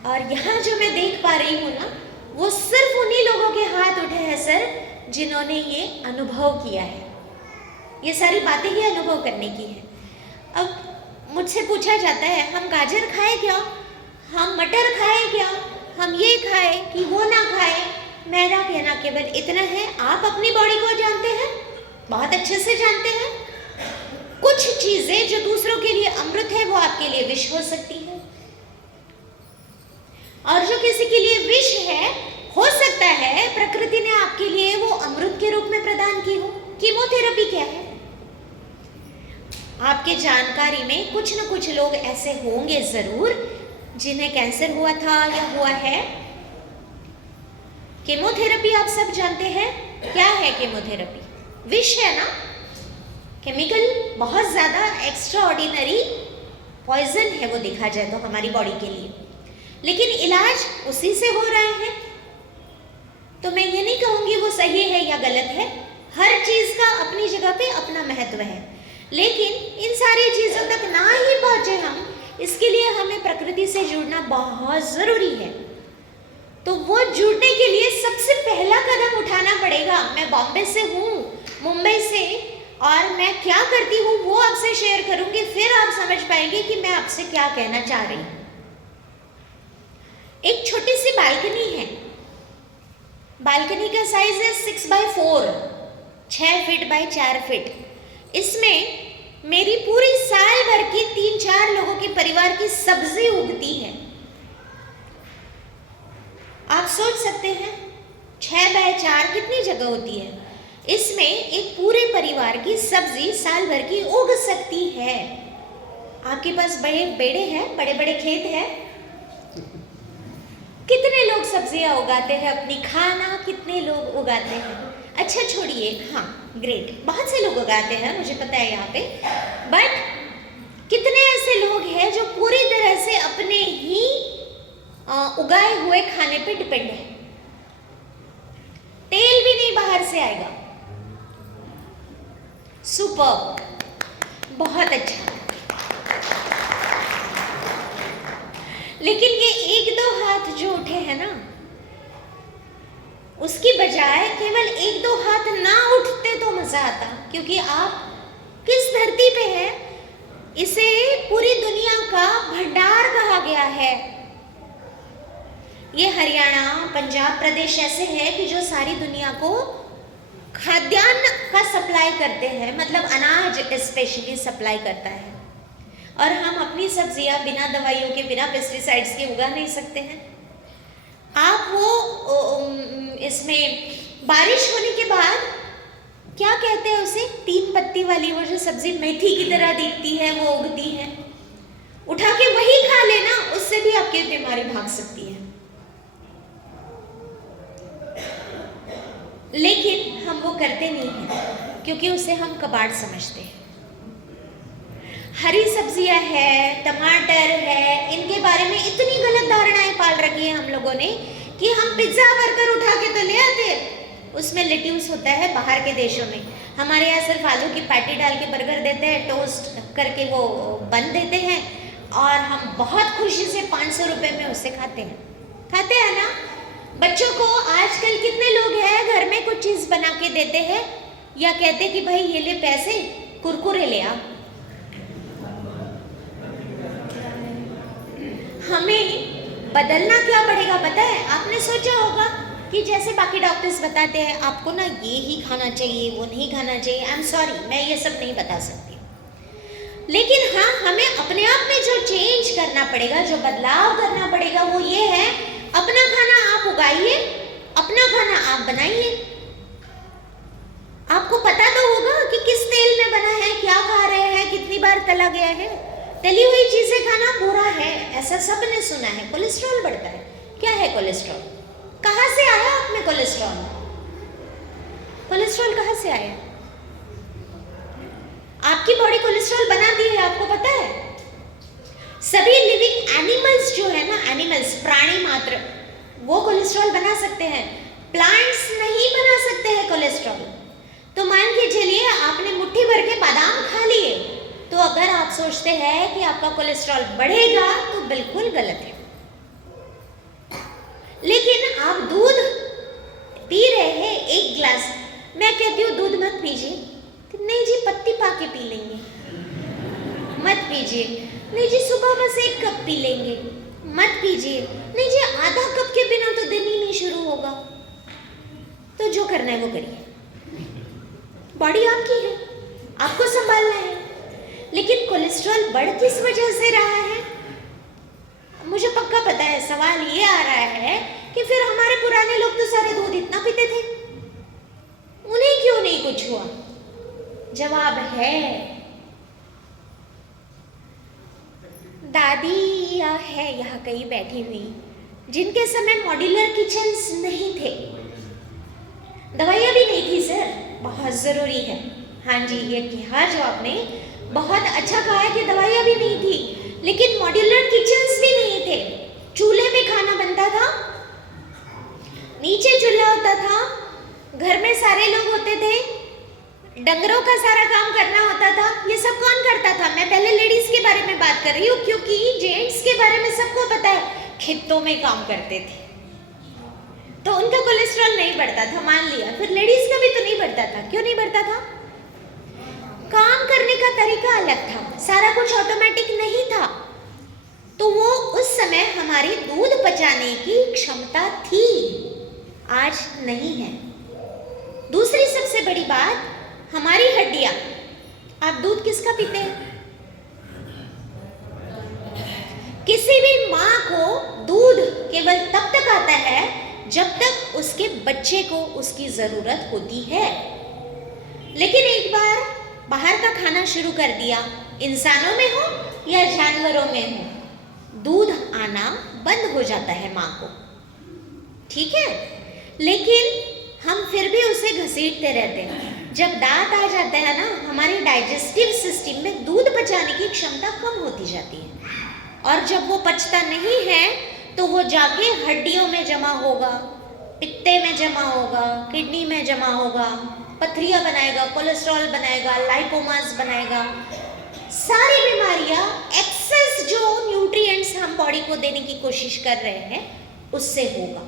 और यहाँ जो मैं देख पा रही हूँ ना, वो सिर्फ उन्हीं लोगों के हाथ उठे हैं सर जिन्होंने ये अनुभव किया है, ये सारी बातें ही अनुभव करने की है। अब मुझसे पूछा जाता है हम गाजर खाए क्या, हम मटर खाए क्या, हम ये खाए कि वो ना खाए। मेरा कहना केवल इतना है, आप अपनी बॉडी को जानते हैं, बहुत अच्छे से जानते हैं। कुछ चीजें जो दूसरों के लिए अमृत है वो आपके लिए विष हो सकती है, और जो किसी के लिए विष है, हो सकता है प्रकृति ने आपके लिए वो अमृत के रूप में प्रदान की हो। कीमोथेरेपी क्या है? आपके जानकारी में कुछ न कुछ लोग ऐसे होंगे जरूर जिन्हें कैंसर हुआ था या हुआ है। कीमोथेरेपी आप सब जानते हैं क्या है? कीमोथेरेपी विष है ना, केमिकल, बहुत ज्यादा एक्स्ट्रा ऑर्डिनरी पॉइजन है वो, देखा जाए तो हमारी बॉडी के लिए। लेकिन इलाज उसी से हो रहा है, तो मैं ये नहीं कहूंगी वो सही है या गलत है। हर चीज का अपनी जगह पे अपना महत्व है, लेकिन इन सारी चीजों तक ना ही पहुंचे हम, इसके लिए हमें प्रकृति से जुड़ना बहुत जरूरी है। तो वो जुड़ने के लिए सबसे पहला कदम उठाना पड़ेगा। मैं बॉम्बे से हूँ, मुंबई से, और मैं क्या करती हूँ वो आपसे शेयर करूंगी, फिर आप समझ पाएंगे कि मैं आपसे क्या कहना चाह रही हूँ। एक छोटी सी बालकनी है, बालकनी का साइज है 6x4, 6 फीट बाय 4 फीट। इसमें मेरी पूरी साल भर की 3-4 लोगों के परिवार की सब्जी उगती है। आप सोच सकते हैं 6x4 कितनी जगह होती है? इसमें एक पूरे परिवार की सब्जी साल भर की उग सकती है। आपके पास बड़े बेड़े हैं, बड़े बड़े खेत हैं, कितने लोग सब्जियां उगाते हैं अपनी, खाना कितने लोग उगाते हैं? अच्छा छोड़िए, हाँ ग्रेट, बहुत से लोग उगाते हैं, मुझे पता है यहाँ पे, बट कितने ऐसे लोग हैं जो पूरी तरह से अपने ही उगाए हुए खाने पे डिपेंड है? तेल भी नहीं बाहर से आएगा। सुपर, बहुत अच्छा। लेकिन ये 1-2 हाथ जो उठे हैं ना, उसकी बजाय केवल 1-2 हाथ ना उठते तो मजा आता, क्योंकि आप किस धरती पे हैं, इसे पूरी दुनिया का भंडार कहा गया है। ये हरियाणा, पंजाब प्रदेश ऐसे हैं कि जो सारी दुनिया को खाद्यान्न का सप्लाई करते हैं, मतलब अनाज स्पेशली सप्लाई करता है। और हम अपनी सब्जियां बिना दवाइयों के, बिना पेस्टिसाइड्स के उगा नहीं सकते हैं। आप वो इसमें बारिश होने के बाद क्या कहते हैं उसे, 3 पत्ती वाली वो जो सब्जी मेथी की तरह दिखती है, वो उगती है, उठा के वही खा लेना, उससे भी आपकी बीमारी भाग सकती है। लेकिन हम वो करते नहीं हैं, क्योंकि उसे हम कबाड़ समझते हैं। हरी सब्जियां है, टमाटर है, इनके बारे में इतनी गलत धारणाएं पाल रखी है हम लोगों ने कि हम पिज्जा बर्गर उठा के तो ले आते, उसमें लेट्यूस होता है। बाहर के देशों में, हमारे यहाँ सिर्फ आलू की पैटी डाल के बर्गर देते हैं, टोस्ट करके वो बन देते हैं, और हम बहुत खुशी से 500 रुपये में उसे खाते हैं ना। बच्चों को आजकल कितने लोग हैं घर में कुछ चीज़ बना के देते हैं, या कहते कि भाई ये ले पैसे, कुरकुरे ले आ। हमें बदलना क्या पड़ेगा पता है? आपने सोचा होगा कि जैसे बाकी डॉक्टर्स बताते हैं आपको ना ये ही खाना चाहिए, वो नहीं खाना चाहिए। आई एम सॉरी, मैं ये सब नहीं बता सकती, लेकिन हाँ, हमें अपने आप में जो चेंज करना पड़ेगा, जो बदलाव करना पड़ेगा, वो ये है, अपना खाना आप उगाइए, अपना खाना आप बनाइए। आपको पता तो होगा कि किस तेल में बना है, क्या खा रहे हैं, कितनी बार तला गया है। तली हुई चीजें खाना बुरा है, ऐसा सबने सुना है। कोलेस्ट्रॉल बढ़ता है। क्या है कोलेस्ट्रॉल? कहाँ से आया आप में कोलेस्ट्रॉल? कोलेस्ट्रॉल कहाँ से आया? आपकी बॉडी कोलेस्ट्रॉल बनाती है, आपको पता है? सभी लिविंग एनिमल्स जो है ना, एनिमल्स प्राणी मात्र, वो कोलेस्ट्रॉल बना सकते हैं, प्लांट्स नहीं बना सकते हैं कोलेस्ट्रॉल। तो मान के चलिए आपने मुट्ठी भर के बादाम खा लिए, तो अगर आप सोचते हैं कि आपका कोलेस्ट्रॉल बढ़ेगा तो बिल्कुल गलत है। लेकिन आप दूध पी रहे हैं 1 गिलास, मैं कहती हूँ दूध मत पीजिए, नहीं जी पत्ती पाके पी लेंगे, मत पीजिए, नहीं जी सुबह बस 1 कप पी लेंगे, मत पीजिए, नहीं जी आधा कप के बिना तो दिन ही नहीं शुरू होगा। तो जो करना है वो करिए, बॉडी आपकी है, आपको संभालना है। लेकिन कोलेस्ट्रॉल बढ़ किस वजह से रहा है? मुझे पक्का पता है सवाल ये आ रहा है कि फिर हमारे पुराने लोग तो सारे दूध इतना पीते थे, उन्हें क्यों नहीं कुछ हुआ? जवाब है, दादी या है यहाँ कहीं बैठी हुई, जिनके समय मॉड्यूलर किचन्स नहीं थे, दवाइयाँ भी नहीं थी सर, बहुत ज़रूरी है। हाँ जी, ये कहा जो आपने बहुत अच्छा कहा है कि दवाइयाँ भी नहीं थी, लेकिन मॉड्यूलर किचन्स भी नहीं थे। चूल्हे में खाना बनता था, नीचे चूल्हा होता था, घर में सारे लोग होते थे, डंगरों का सारा काम करना होता था। ये सब कौन करता था? मैं पहले लेडीज के बारे में बात कर रही हूँ, क्योंकि जेंट्स के बारे में सबको पता है, खेतों में काम करते थे तो उनका कोलेस्ट्रॉल नहीं बढ़ता था, मान लिया। फिर लेडीज का भी तो नहीं बढ़ता था, क्यों नहीं बढ़ता था? काम करने का तरीका अलग था, सारा कुछ ऑटोमेटिक नहीं था, तो वो उस समय हमारी दूध पचाने की क्षमता थी, आज नहीं है। दूसरी सबसे बड़ी बात, हमारी हड्डियां, आप दूध किसका पीते हैं? किसी भी माँ को दूध केवल तब तक आता है जब तक उसके बच्चे को उसकी जरूरत होती है। लेकिन एक बार बाहर का खाना शुरू कर दिया, इंसानों में हो या जानवरों में हो, दूध आना बंद हो जाता है माँ को, ठीक है? लेकिन हम फिर भी उसे घसीटते रहते हैं। जब दांत आ जाता है ना, हमारे डाइजेस्टिव सिस्टम में दूध पचाने की क्षमता कम होती जाती है, और जब वो पचता नहीं है तो वो जाके हड्डियों में जमा होगा, पित्ते में जमा होगा, किडनी में जमा होगा, पथरियाँ बनाएगा, कोलेस्ट्रॉल बनाएगा, लाइपोमास बनाएगा, सारी बीमारियाँ, एक्सेस जो न्यूट्रिएंट्स हम बॉडी को देने की कोशिश कर रहे हैं उससे होगा।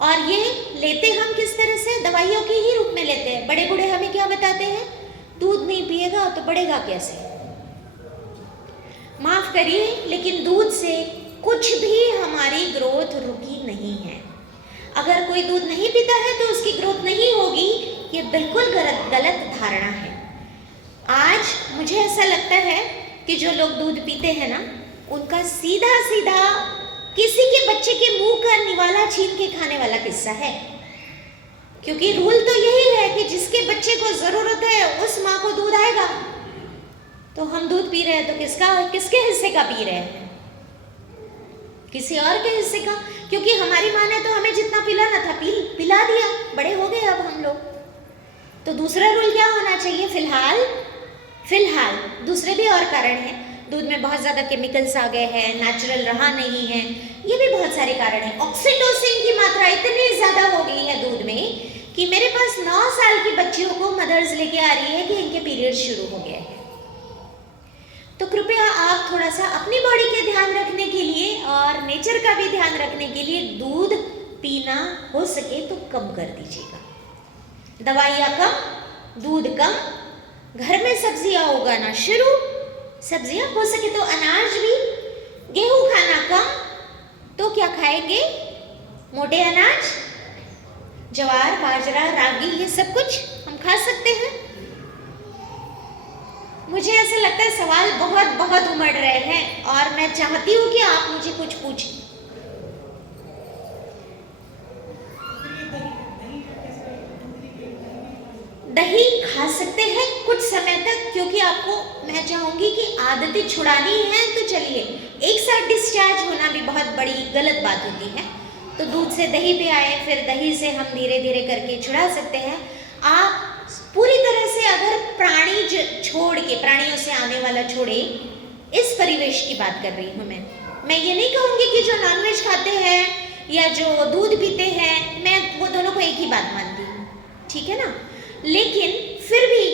और ये लेते हम किस तरह से? दवाइयों के ही रूप में लेते हैं। बड़े बूढ़े हमें क्या बताते हैं? दूध नहीं पिएगा तो बढ़ेगा कैसे? माफ करिए, लेकिन दूध से कुछ भी हमारी ग्रोथ रुकी नहीं है। अगर कोई दूध नहीं पीता है तो उसकी ग्रोथ नहीं होगी, ये बिल्कुल गलत धारणा है। आज मुझे ऐसा लगता है कि जो लोग दूध पीते हैं ना, उनका सीधा सीधा किसी के बच्चे के मुंह का निवाला छीन के खाने वाला किस्सा है, क्योंकि रूल तो यही है कि जिसके बच्चे को जरूरत है उस माँ को दूध आएगा। तो हम दूध पी रहे हैं तो किसके हिस्से का पी रहे हैं? किसी और के हिस्से का, क्योंकि हमारी माँ ने तो हमें जितना पिलाना था पिला दिया, बड़े हो गए अब हम लोग। तो दूसरा रूल क्या होना चाहिए? फिलहाल दूसरे भी और कारण हैं। दूध में बहुत ज़्यादा केमिकल्स आ गए हैं, नेचुरल रहा नहीं है, ये भी बहुत सारे कारण हैं। ऑक्सीटोसिन की मात्रा इतनी ज़्यादा हो गई है दूध में कि मेरे पास 9 साल की बच्चियों को मदर्स लेके आ रही है कि इनके पीरियड शुरू हो गए हैं। तो कृपया आप थोड़ा सा अपनी बॉडी के ध्यान रखने के लिए और नेचर का भी ध्यान रखने के लिए दूध पीना हो सके तो कम कर दीजिएगा। दवाइयाँ कम, दूध कम, घर में सब्जियाँ उगाना शुरू, सब्जियाँ हो सके तो अनाज भी, गेहूँ खाना कम, तो क्या खाएंगे? मोटे अनाज, ज्वार, बाजरा, रागी, ये सब कुछ हम खा सकते हैं। मुझे ऐसा लगता है सवाल बहुत उमड़ रहे हैं और मैं चाहती हूँ कि आप मुझे कुछ पूछें। दही खा सकते हैं कुछ समय तक, क्योंकि आपको मैं चाहूँगी कि आदतें छुड़ानी है तो चलिए, एक साथ डिस्चार्ज होना भी बहुत बड़ी गलत बात होती है। तो दूध से दही पे आए, फिर दही से हम धीरे धीरे करके छुड़ा सकते हैं। आप पूरी तरह से अगर प्राणियों से आने वाला छोड़े इस परिवेश की बात कर रही हूँ मैं ये नहीं कहूँगी कि जो नॉनवेज खाते हैं या जो दूध पीते हैं, मैं वो दोनों को एक ही बात मानती हूँ, ठीक है ना। लेकिन फिर भी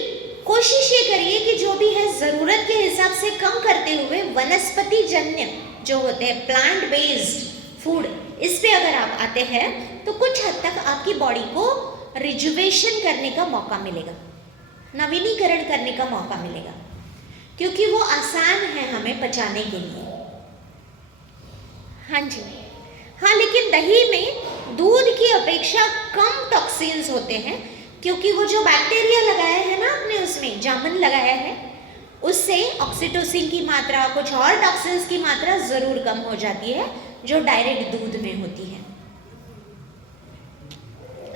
कोशिश ये करिए कि जो भी है ज़रूरत के हिसाब से कम करते हुए वनस्पति जन्य जो होते हैं प्लांट बेस्ड फूड, इस पे अगर आप आते हैं तो कुछ हद तक आपकी बॉडी को रिजुवेशन करने का मौका मिलेगा, नवीनीकरण करने का मौका मिलेगा, क्योंकि वो आसान है हमें पचाने के लिए। हाँ जी, हाँ, लेकिन दही में दूध की अपेक्षा कम टॉक्सिन्स होते हैं, क्योंकि वो जो बैक्टीरिया लगाया है ना आपने, उसमें जामुन लगाया है, उससे ऑक्सीटोसिन की मात्रा, कुछ और टॉक्सिन्स की मात्रा ज़रूर कम हो जाती है जो डायरेक्ट दूध में होती है।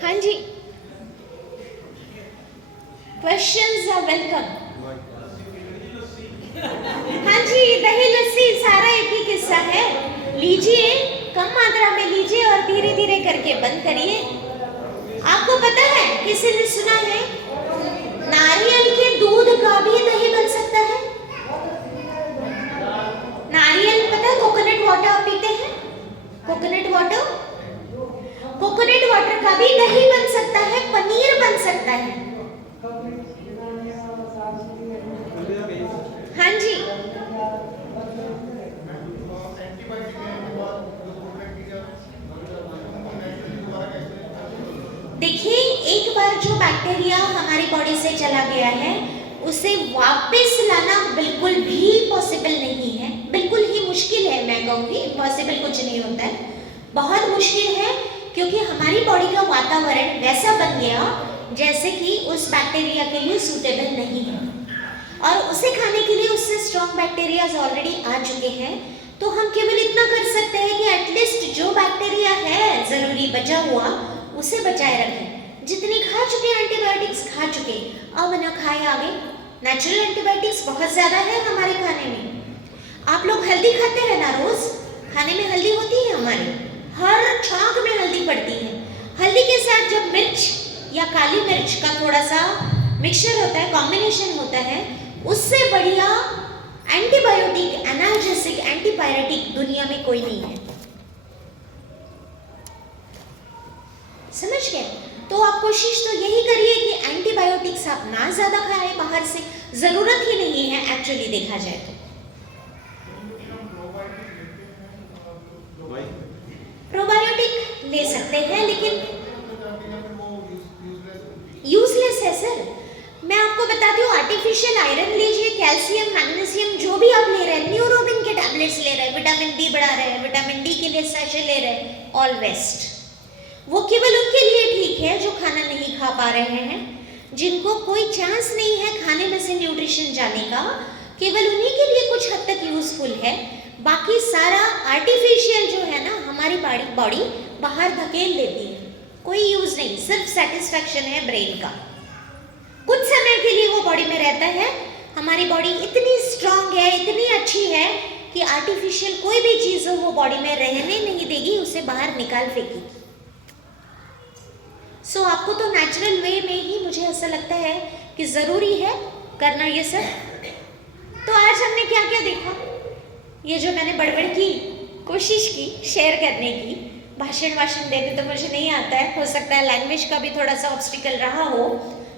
हाँ जी, क्वेश्चंस आर वेलकम। हाँ जी, दही लस्सी सारा एक ही किस्सा है। लीजिए, कम मात्रा में लीजिए और धीरे धीरे करके बंद करिए। आपको पता है, किसी ने सुना है नारियल के दूध का भी दही बन सकता है? नारियल, पता है कोकोनट वाटर आप पीते हैं, कोकोनट वाटर का भी दही बन सकता है, पनीर बन सकता है। हाँ जी, देखिए, एक बार जो बैक्टीरिया हमारी बॉडी से चला गया है उसे वापस लाना बिल्कुल भी पॉसिबल नहीं है, बिल्कुल ही मुश्किल है। मैं कहूँगी इम्पॉसिबल कुछ नहीं होता है, बहुत मुश्किल है, क्योंकि हमारी बॉडी का वातावरण वैसा बन गया जैसे कि उस बैक्टीरिया के लिए सूटेबल नहीं है, और उसे खाने के लिए उससे स्ट्रॉन्ग बैक्टीरियाज ऑलरेडी आ चुके हैं। तो हम केवल इतना कर सकते हैं कि एटलीस्ट जो बैक्टीरिया है ज़रूरी बचा हुआ उसे बचाए रखें। जितनी खा चुके एंटीबायोटिक्स खा चुके, अब न खाए आगे। नेचुरल एंटीबायोटिक्स बहुत ज़्यादा है हमारे खाने में। आप लोग हल्दी खाते हैं ना, रोज़ खाने में हल्दी होती है हमारे, हर छौंक में हल्दी पड़ती है। हल्दी के साथ जब मिर्च या काली मिर्च का थोड़ा सा मिक्सचर होता है, कॉम्बिनेशन होता है, उससे बढ़िया एंटीबायोटिक, एनाल्जेसिक, एंटीपायरेटिक दुनिया में कोई नहीं है। समझ गए? तो आप कोशिश तो यही करिए कि एंटीबायोटिक्स आप ना ज़्यादा खाएं बाहर से, ज़रूरत ही नहीं है एक्चुअली देखा जाए तो। प्रोबायोटिक ले सकते हैं, लेकिन यूजलेस है सर। मैं आपको बताती हूँ, आर्टिफिशियल आयरन लीजिए, कैल्शियम, मैग्नीशियम, जो भी आप ले रहे हैं, न्यूरोबिन के टैबलेट्स ले रहे हैं, विटामिन डी बढ़ा रहे हैं, विटामिन डी के लिए सैशे ले रहे हैं, ऑल वेस्ट। वो केवल उनके लिए ठीक है जो खाना नहीं खा पा रहे हैं, जिनको कोई चांस नहीं है खाने में से न्यूट्रिशन जाने का, केवल उन्हीं के लिए कुछ हद तक यूजफुल है। बाकी सारा आर्टिफिशियल जो है ना, हमारी बॉडी बाहर धकेल लेती है, कोई यूज नहीं, सिर्फ सेटिस्फैक्शन है ब्रेन का। कुछ समय के लिए वो बॉडी में रहता है। हमारी बॉडी इतनी स्ट्रांग है, इतनी अच्छी है कि आर्टिफिशियल कोई भी चीज़ हो वो बॉडी में रहने नहीं देगी, उसे बाहर निकाल फेंकेगी। सो आपको तो नेचुरल वे में ही, मुझे ऐसा लगता है कि ज़रूरी है करना ये सब। तो आज हमने क्या क्या देखा, ये जो मैंने बड़बड़ की कोशिश की शेयर करने की, भाषण देने तो मुझे नहीं आता है, हो सकता है लैंग्वेज का भी थोड़ा सा ऑब्स्टिकल रहा हो,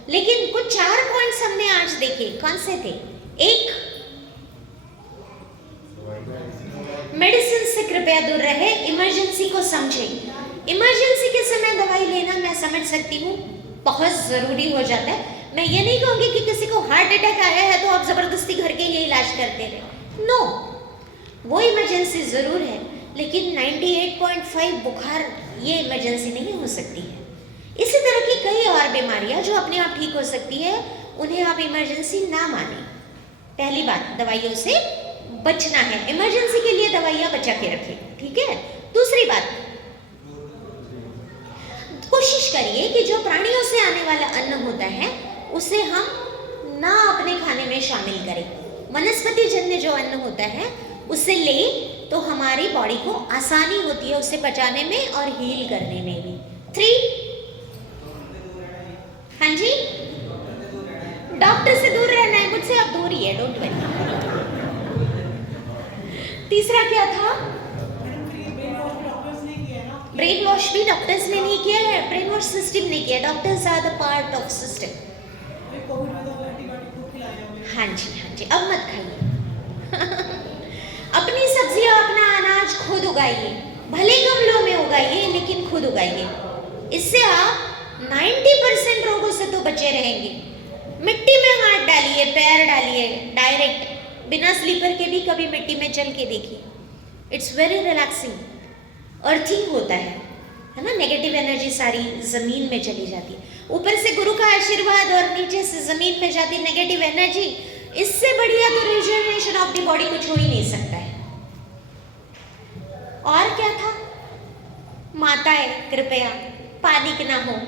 लेकिन कुछ 4 पॉइंट्स हमने आज देखे। कौन से थे? एक, मेडिसिन से कृपया दूर रहे, इमरजेंसी को समझे। इमरजेंसी के समय दवाई लेना मैं समझ सकती हूँ, बहुत ज़रूरी हो जाता है। मैं ये नहीं कहूँगी कि किसी को हार्ट अटैक आया है तो आप ज़बरदस्ती घर के ये इलाज करते रहे, नो, वो इमरजेंसी ज़रूर है, लेकिन 98.5 बुखार ये इमरजेंसी नहीं हो सकती है। इसी तरह की कई और बीमारियां जो अपने आप ठीक हो सकती है, उन्हें आप इमरजेंसी ना माने। पहली बात, दवाइयों से बचना है, इमरजेंसी के लिए दवाइयां बचा के रखें, ठीक है। दूसरी बात, कोशिश करिए कि जो प्राणियों से आने वाला अन्न होता है उसे हम ना अपने खाने में शामिल करें। वनस्पति जन्य जो अन्न होता है उसे ले तो हमारी बॉडी को आसानी होती है उसे पचाने में और हील करने में भी। 3, हाँ जी, डॉक्टर से दूर रहना है, मुझसे आप दूर ही है, डोंट वरी। तीसरा क्या था? ब्रेन वॉश भी डॉक्टर्स ने किया है ना? ब्रेन वॉश भी डॉक्टर्स ने नहीं किया है, ब्रेन वॉश सिस्टम ने किया। Doctors are the part of system. Covid में तो एंटीबायोटिक खूब खिलाया हमें। हाँ जी, हाँ जी, अब मत खाइए। अपनी सब्जियां, अपना अनाज खुद उगाइए, भले गमलों में उगाइए लेकिन खुद उगाइए। इससे आप 90% रोगों से तो बचे रहेंगे। मिट्टी में हाथ डालिए, पैर डालिए, डायरेक्ट बिना स्लीपर के भी कभी मिट्टी में चल के देखिए। इट्स वेरी रिलैक्सिंग, अर्थिंग होता है ना। नेगेटिव एनर्जी सारी जमीन में चली जाती है, ऊपर से गुरु का आशीर्वाद और नीचे से जमीन में जाती नेगेटिव एनर्जी। इससे बढ़िया तो रिजनरेशन ऑफ द बॉडी कुछ हो ही नहीं सकता है। और क्या था? माताएं कृपया पानिक ना हो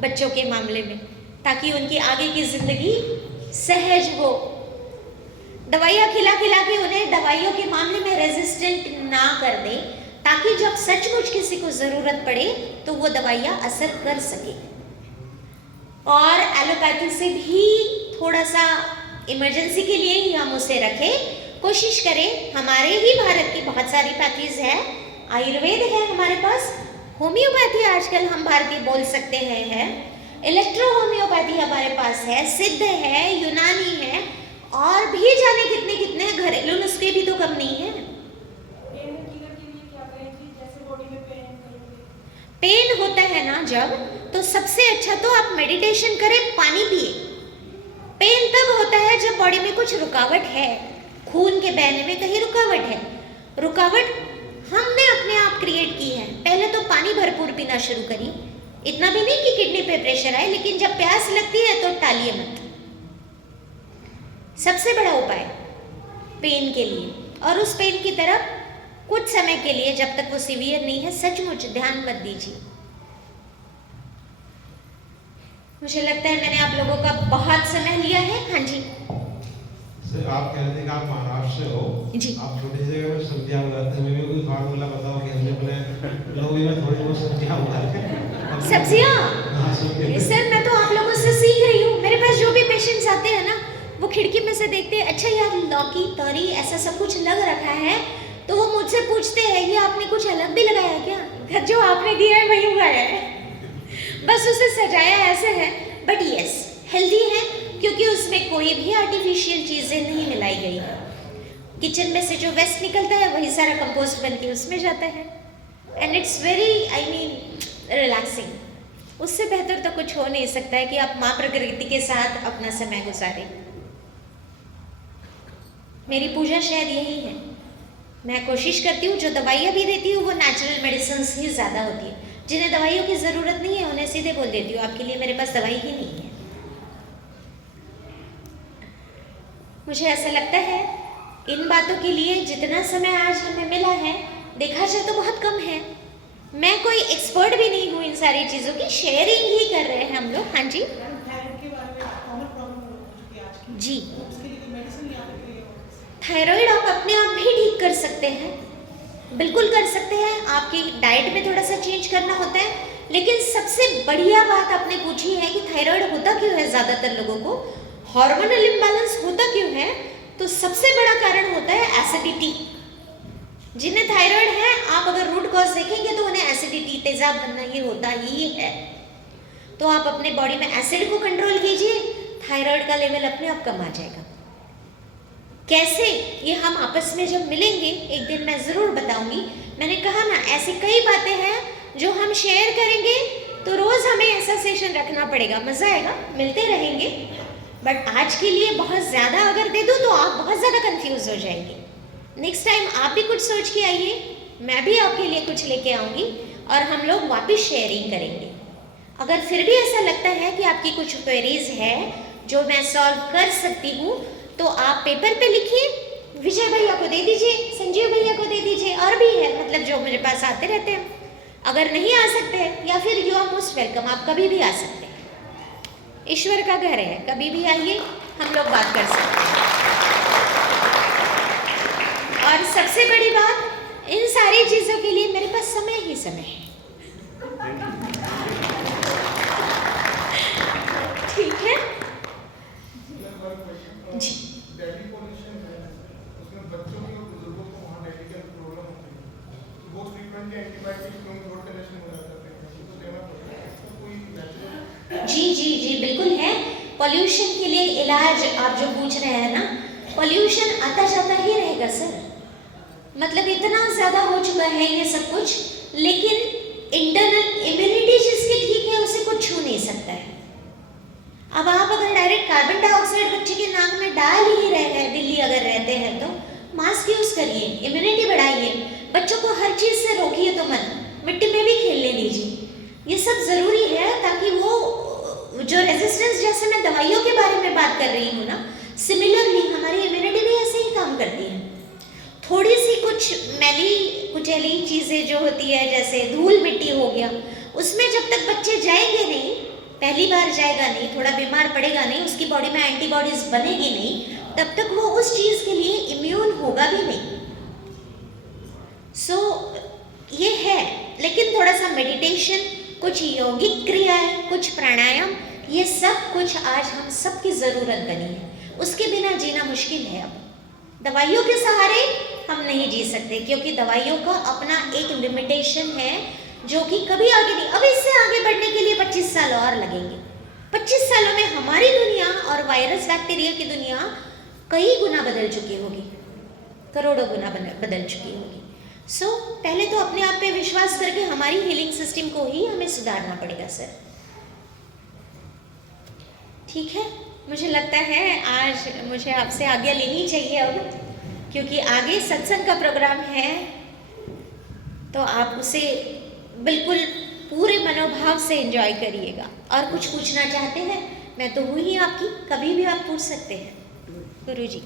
बच्चों के मामले में, ताकि उनकी आगे की जिंदगी सहज हो। दवाइयाँ खिला खिला के उन्हें दवाइयों के मामले में रेजिस्टेंट ना कर दे, ताकि जब सचमुच किसी को जरूरत पड़े तो वो दवाइयाँ असर कर सके। और एलोपैथी से भी थोड़ा सा इमरजेंसी के लिए ही हम उसे रखें। कोशिश करें, हमारे ही भारत की बहुत सारी पैथीज है। आयुर्वेद है हमारे पास, होम्योपैथी आजकल हम भारतीय बोल सकते हैं, इलेक्ट्रो होम्योपैथी हमारे पास है, सिद्ध है, यूनानी है, और भी जाने कितने कितने घरेलू नुस्खे भी तो कम नहीं है। पेन होता है ना जब, तो सबसे अच्छा तो आप मेडिटेशन करें, पानी पिए। पेन तब होता है जब बॉडी में कुछ रुकावट है, खून के बहने में कहीं रुकावट है। रुकावट हमने अपने आप क्रिएट की है। पहले तो पानी भरपूर पीना शुरू करिए, इतना भी नहीं कि किडनी पे प्रेशर आए, लेकिन जब प्यास लगती है तो टालिए मत। सबसे बड़ा उपाय पेन के लिए, और उस पेन की तरफ कुछ समय के लिए, जब तक वो सीवियर नहीं है, सचमुच ध्यान मत दीजिए। मुझे लगता है मैंने आप लोगों का बहुत समय लिया है। हाँ जी सर, आप कह रहे थे कि आप महाराष्ट्र से हो जी। आप छोटी जगह में सब्जियां उगाते हैं, मैं भी कोई फार्मूला बताओ कि हमने अपने लोगों में थोड़ी बहुत सब्जियां उगाते हैं। सब्जियां? हाँ, सब्जियां। सर मैं तो आप लोगों से सीख रही हूँ। मेरे पास जो भी पेशेंट्स आते हैं ना, वो खिड़की में से देखते हैं, अच्छा यार लौकी तोरी ऐसा सब कुछ लग रखा है, तो वो मुझसे पूछते हैं ये आपने कुछ अलग भी लगाया क्या? जो आपने दिया है वही उगाया है, बस उसे सजाया ऐसे है। बट यस, हेल्दी है, क्योंकि उसमें कोई भी आर्टिफिशियल चीज़ें नहीं मिलाई गई है। किचन में से जो वेस्ट निकलता है वही सारा कंपोस्ट बन के उसमें जाता है, एंड इट्स वेरी रिलैक्सिंग। उससे बेहतर तो कुछ हो नहीं सकता है कि आप माँ प्रकृति के साथ अपना समय गुजारें। मेरी पूजा शायद यही है। मैं कोशिश करती हूँ, जो दवाइयाँ भी देती हूँ वो नेचुरल मेडिसिन ही ज़्यादा होती है। जिन्हें दवाइयों की ज़रूरत नहीं है उन्हें सीधे बोल देती हूँ आपके लिए मेरे पास दवाई ही नहीं है। मुझे ऐसा लगता है इन बातों के लिए जितना समय आज हमें मिला है, देखा जाए तो बहुत कम है। मैं कोई एक्सपर्ट भी नहीं हूँ इन सारी चीज़ों की, शेयरिंग ही कर रहे हैं हम लोग। हाँ जी जी। थायराइड आप अपने आप भी ठीक कर सकते हैं, बिल्कुल कर सकते हैं। आपकी डाइट में थोड़ा सा चेंज करना होता है, लेकिन सबसे बढ़िया बात आपने पूछी है कि थायराइड होता क्यों है ज़्यादातर लोगों को, हार्मोनल इम्बैलेंस होता क्यों है, तो सबसे बड़ा कारण होता है एसिडिटी। जिन्हें थायराइड है, आप अगर रूट कॉज देखेंगे तो उन्हें एसिडिटी, तेजाब बनना ये होता ही है। तो आप अपने बॉडी में एसिड को कंट्रोल कीजिए, थायराइड का लेवल अपने आप कम आ जाएगा। कैसे, ये हम आपस में जब मिलेंगे एक दिन मैं ज़रूर बताऊंगी। मैंने कहा ना, ऐसी कई बातें हैं जो हम शेयर करेंगे, तो रोज़ हमें ऐसा सेशन रखना पड़ेगा, मज़ा आएगा, मिलते रहेंगे। बट आज के लिए बहुत ज़्यादा अगर दे दूँ तो आप बहुत ज़्यादा कंफ्यूज हो जाएंगे। नेक्स्ट टाइम आप भी कुछ सोच के आइए, मैं भी आपके लिए कुछ लेके आऊँगी और हम लोग वापस शेयरिंग करेंगे। अगर फिर भी ऐसा लगता है कि आपकी कुछ क्वेरीज है जो मैं सॉल्व कर सकती हूँ, तो आप पेपर पे लिखिए, विजय भैया को दे दीजिए, संजीव भैया को दे दीजिए, और भी है मतलब जो मेरे पास आते रहते हैं। अगर नहीं आ सकते हैं, या फिर यू आर मोस्ट वेलकम, आप कभी भी आ सकते हैं। ईश्वर का घर है, कभी भी आइए, हम लोग बात कर सकते हैं। और सबसे बड़ी बात, इन सारी चीज़ों के लिए मेरे पास समय ही समय है। ठीक है जी। पॉल्यूशन के लिए इलाज आप जो पूछ रहे हैं ना, पॉल्यूशन आता जाता ही रहेगा सर। मतलब इतना ज़्यादा हो चुका है ये सब कुछ, लेकिन इंटरनल इम्यूनिटी जिसकी ठीक है उसे कुछ छू नहीं सकता है। अब आप अगर डायरेक्ट कार्बन डाइऑक्साइड बच्चे के नाक में डाल ही रहे हैं, दिल्ली अगर रहते हैं तो मास्क यूज़ करिए, इम्यूनिटी बढ़ाइए, बच्चों को हर चीज़ से रोकिए तो मत, मिट्टी में भी खेलने दीजिए। ये सब ज़रूरी है ताकि वो जो रेजिस्टेंस, जैसे मैं दवाइयों के बारे में बात कर रही हूँ ना, सिमिलरली हमारी इम्यूनिटी भी ऐसे ही काम करती है। थोड़ी सी कुछ मैली कुचैली चीज़ें जो होती है, जैसे धूल मिट्टी हो गया, उसमें जब तक बच्चे जाएंगे नहीं, पहली बार जाएगा नहीं, थोड़ा बीमार पड़ेगा नहीं, उसकी बॉडी में एंटीबॉडीज बनेगी नहीं, तब तक वो उस चीज़ के लिए इम्यून होगा भी नहीं। सो ये है, लेकिन थोड़ा सा मेडिटेशन, कुछ यौगिक क्रियाएं, कुछ प्राणायाम, ये सब कुछ आज हम सब की ज़रूरत बनी है। उसके बिना जीना मुश्किल है। अब दवाइयों के सहारे हम नहीं जी सकते, क्योंकि दवाइयों का अपना एक लिमिटेशन है जो कि कभी आगे नहीं। अब इससे आगे बढ़ने के लिए 25 साल और लगेंगे। 25 सालों में हमारी दुनिया और वायरस बैक्टीरिया की दुनिया कई गुना बदल चुकी होगी, करोड़ों गुना बदल चुकी होगी। सो पहले तो अपने आप पे विश्वास करके हमारी हीलिंग सिस्टम को ही हमें सुधारना पड़ेगा सर। ठीक है, मुझे लगता है आज मुझे आपसे आज्ञा लेनी चाहिए अब, क्योंकि आगे सत्संग का प्रोग्राम है, तो आप उसे बिल्कुल पूरे मनोभाव से एंजॉय करिएगा। और कुछ पूछना चाहते हैं, मैं तो हूँ ही आपकी, कभी भी आप पूछ सकते हैं गुरुजी।